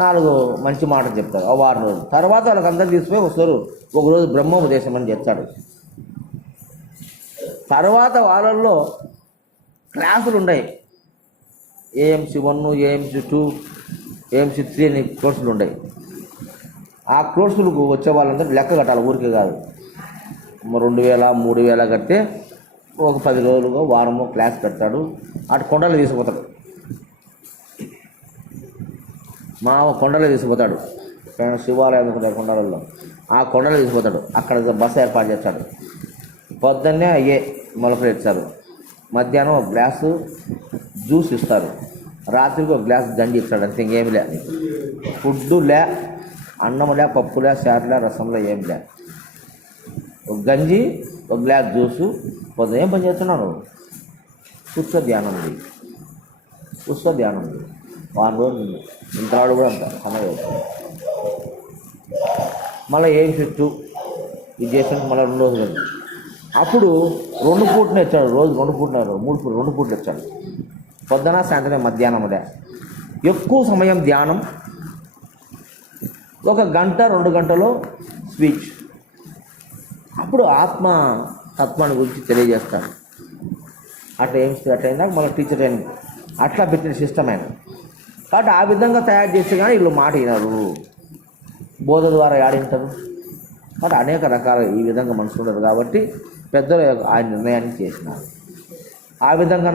4 మంచి మాటలు చెప్తారు. ఆ వారం రోజులు తర్వాత వాళ్ళకి అందరూ తీసుకుపోయి ఒకరోజు బ్రహ్మోపదేశం అని చెప్తాడు. తర్వాత వాళ్ళల్లో క్లాసులు ఉన్నాయి. ఏఎంసీ 1, ఏఎంసీ 2, ఏఎంసీ 3 అని కోర్సులు ఉన్నాయి. ఆ కోర్సులకు వచ్చే వాళ్ళందరూ లెక్క కట్టాలి, ఊరికే కాదు. 2000, 3000 కడితే ఒక 10 రోజులుగా వారము క్లాస్ పెడతాడు. అటు కొండలు తీసుకుపోతాడు. కొండలు తీసుకుపోతాడు. శివాలయం అనుకుంటారు కొండలలో. ఆ కొండలు తీసుకుపోతాడు. అక్కడ బస్సు ఏర్పాటు చేస్తాడు. పొద్దున్నే అయ్యే మొలకలు ఇస్తారు. మధ్యాహ్నం 1 గ్లాసు జ్యూస్ ఇస్తారు. రాత్రికి 1 గ్లాసు గంజి ఇస్తాడు. అంతే, ఇంకేమి లే. ఫుడ్డు లే, అన్నములే, పప్పులే, చారులే, రసంలో ఏం లే. 1 గంజి, 1 గ్లాస్ జ్యూసు. పొద్దున ఏం పని చేస్తున్నావు? కూర్చో ధ్యానం ఉంది, కూర్చో ధ్యానం ఉంది. వారం రోజులు ఇంతవాడు కూడా అంత సమయం అవుతుంది. మళ్ళీ ఏం చెట్టు ఇది చేసినట్టు మళ్ళీ 2 రోజులు ఉంది. అప్పుడు 2 పూటలు ఇచ్చాడు, రోజు 2 పూటలు 2 పూటలు ఇచ్చాడు. పొద్దున సాయంత్రం మధ్యాహ్నముదే ఎక్కువ సమయం ధ్యానం, 1 గంట 2 గంటలో స్పీచ్. అప్పుడు ఆత్మ తత్వాన్ని గురించి తెలియజేస్తాడు. అట్లా ఏం అట్లయినా మళ్ళీ టీచర్ ట్రైనింగ్ అట్లా పెట్టిన సిస్టమ్ అయినా. కాబట్టి ఆ విధంగా తయారు చేస్తే కానీ వీళ్ళు మాట వినరు, బోధ ద్వారా ఆడింటారు. కాబట్టి అనేక రకాల ఈ విధంగా మనుషులు ఉన్నారు. కాబట్టి పెద్దలు ఆ నిర్ణయాన్ని చేసినారు. ఆ విధంగా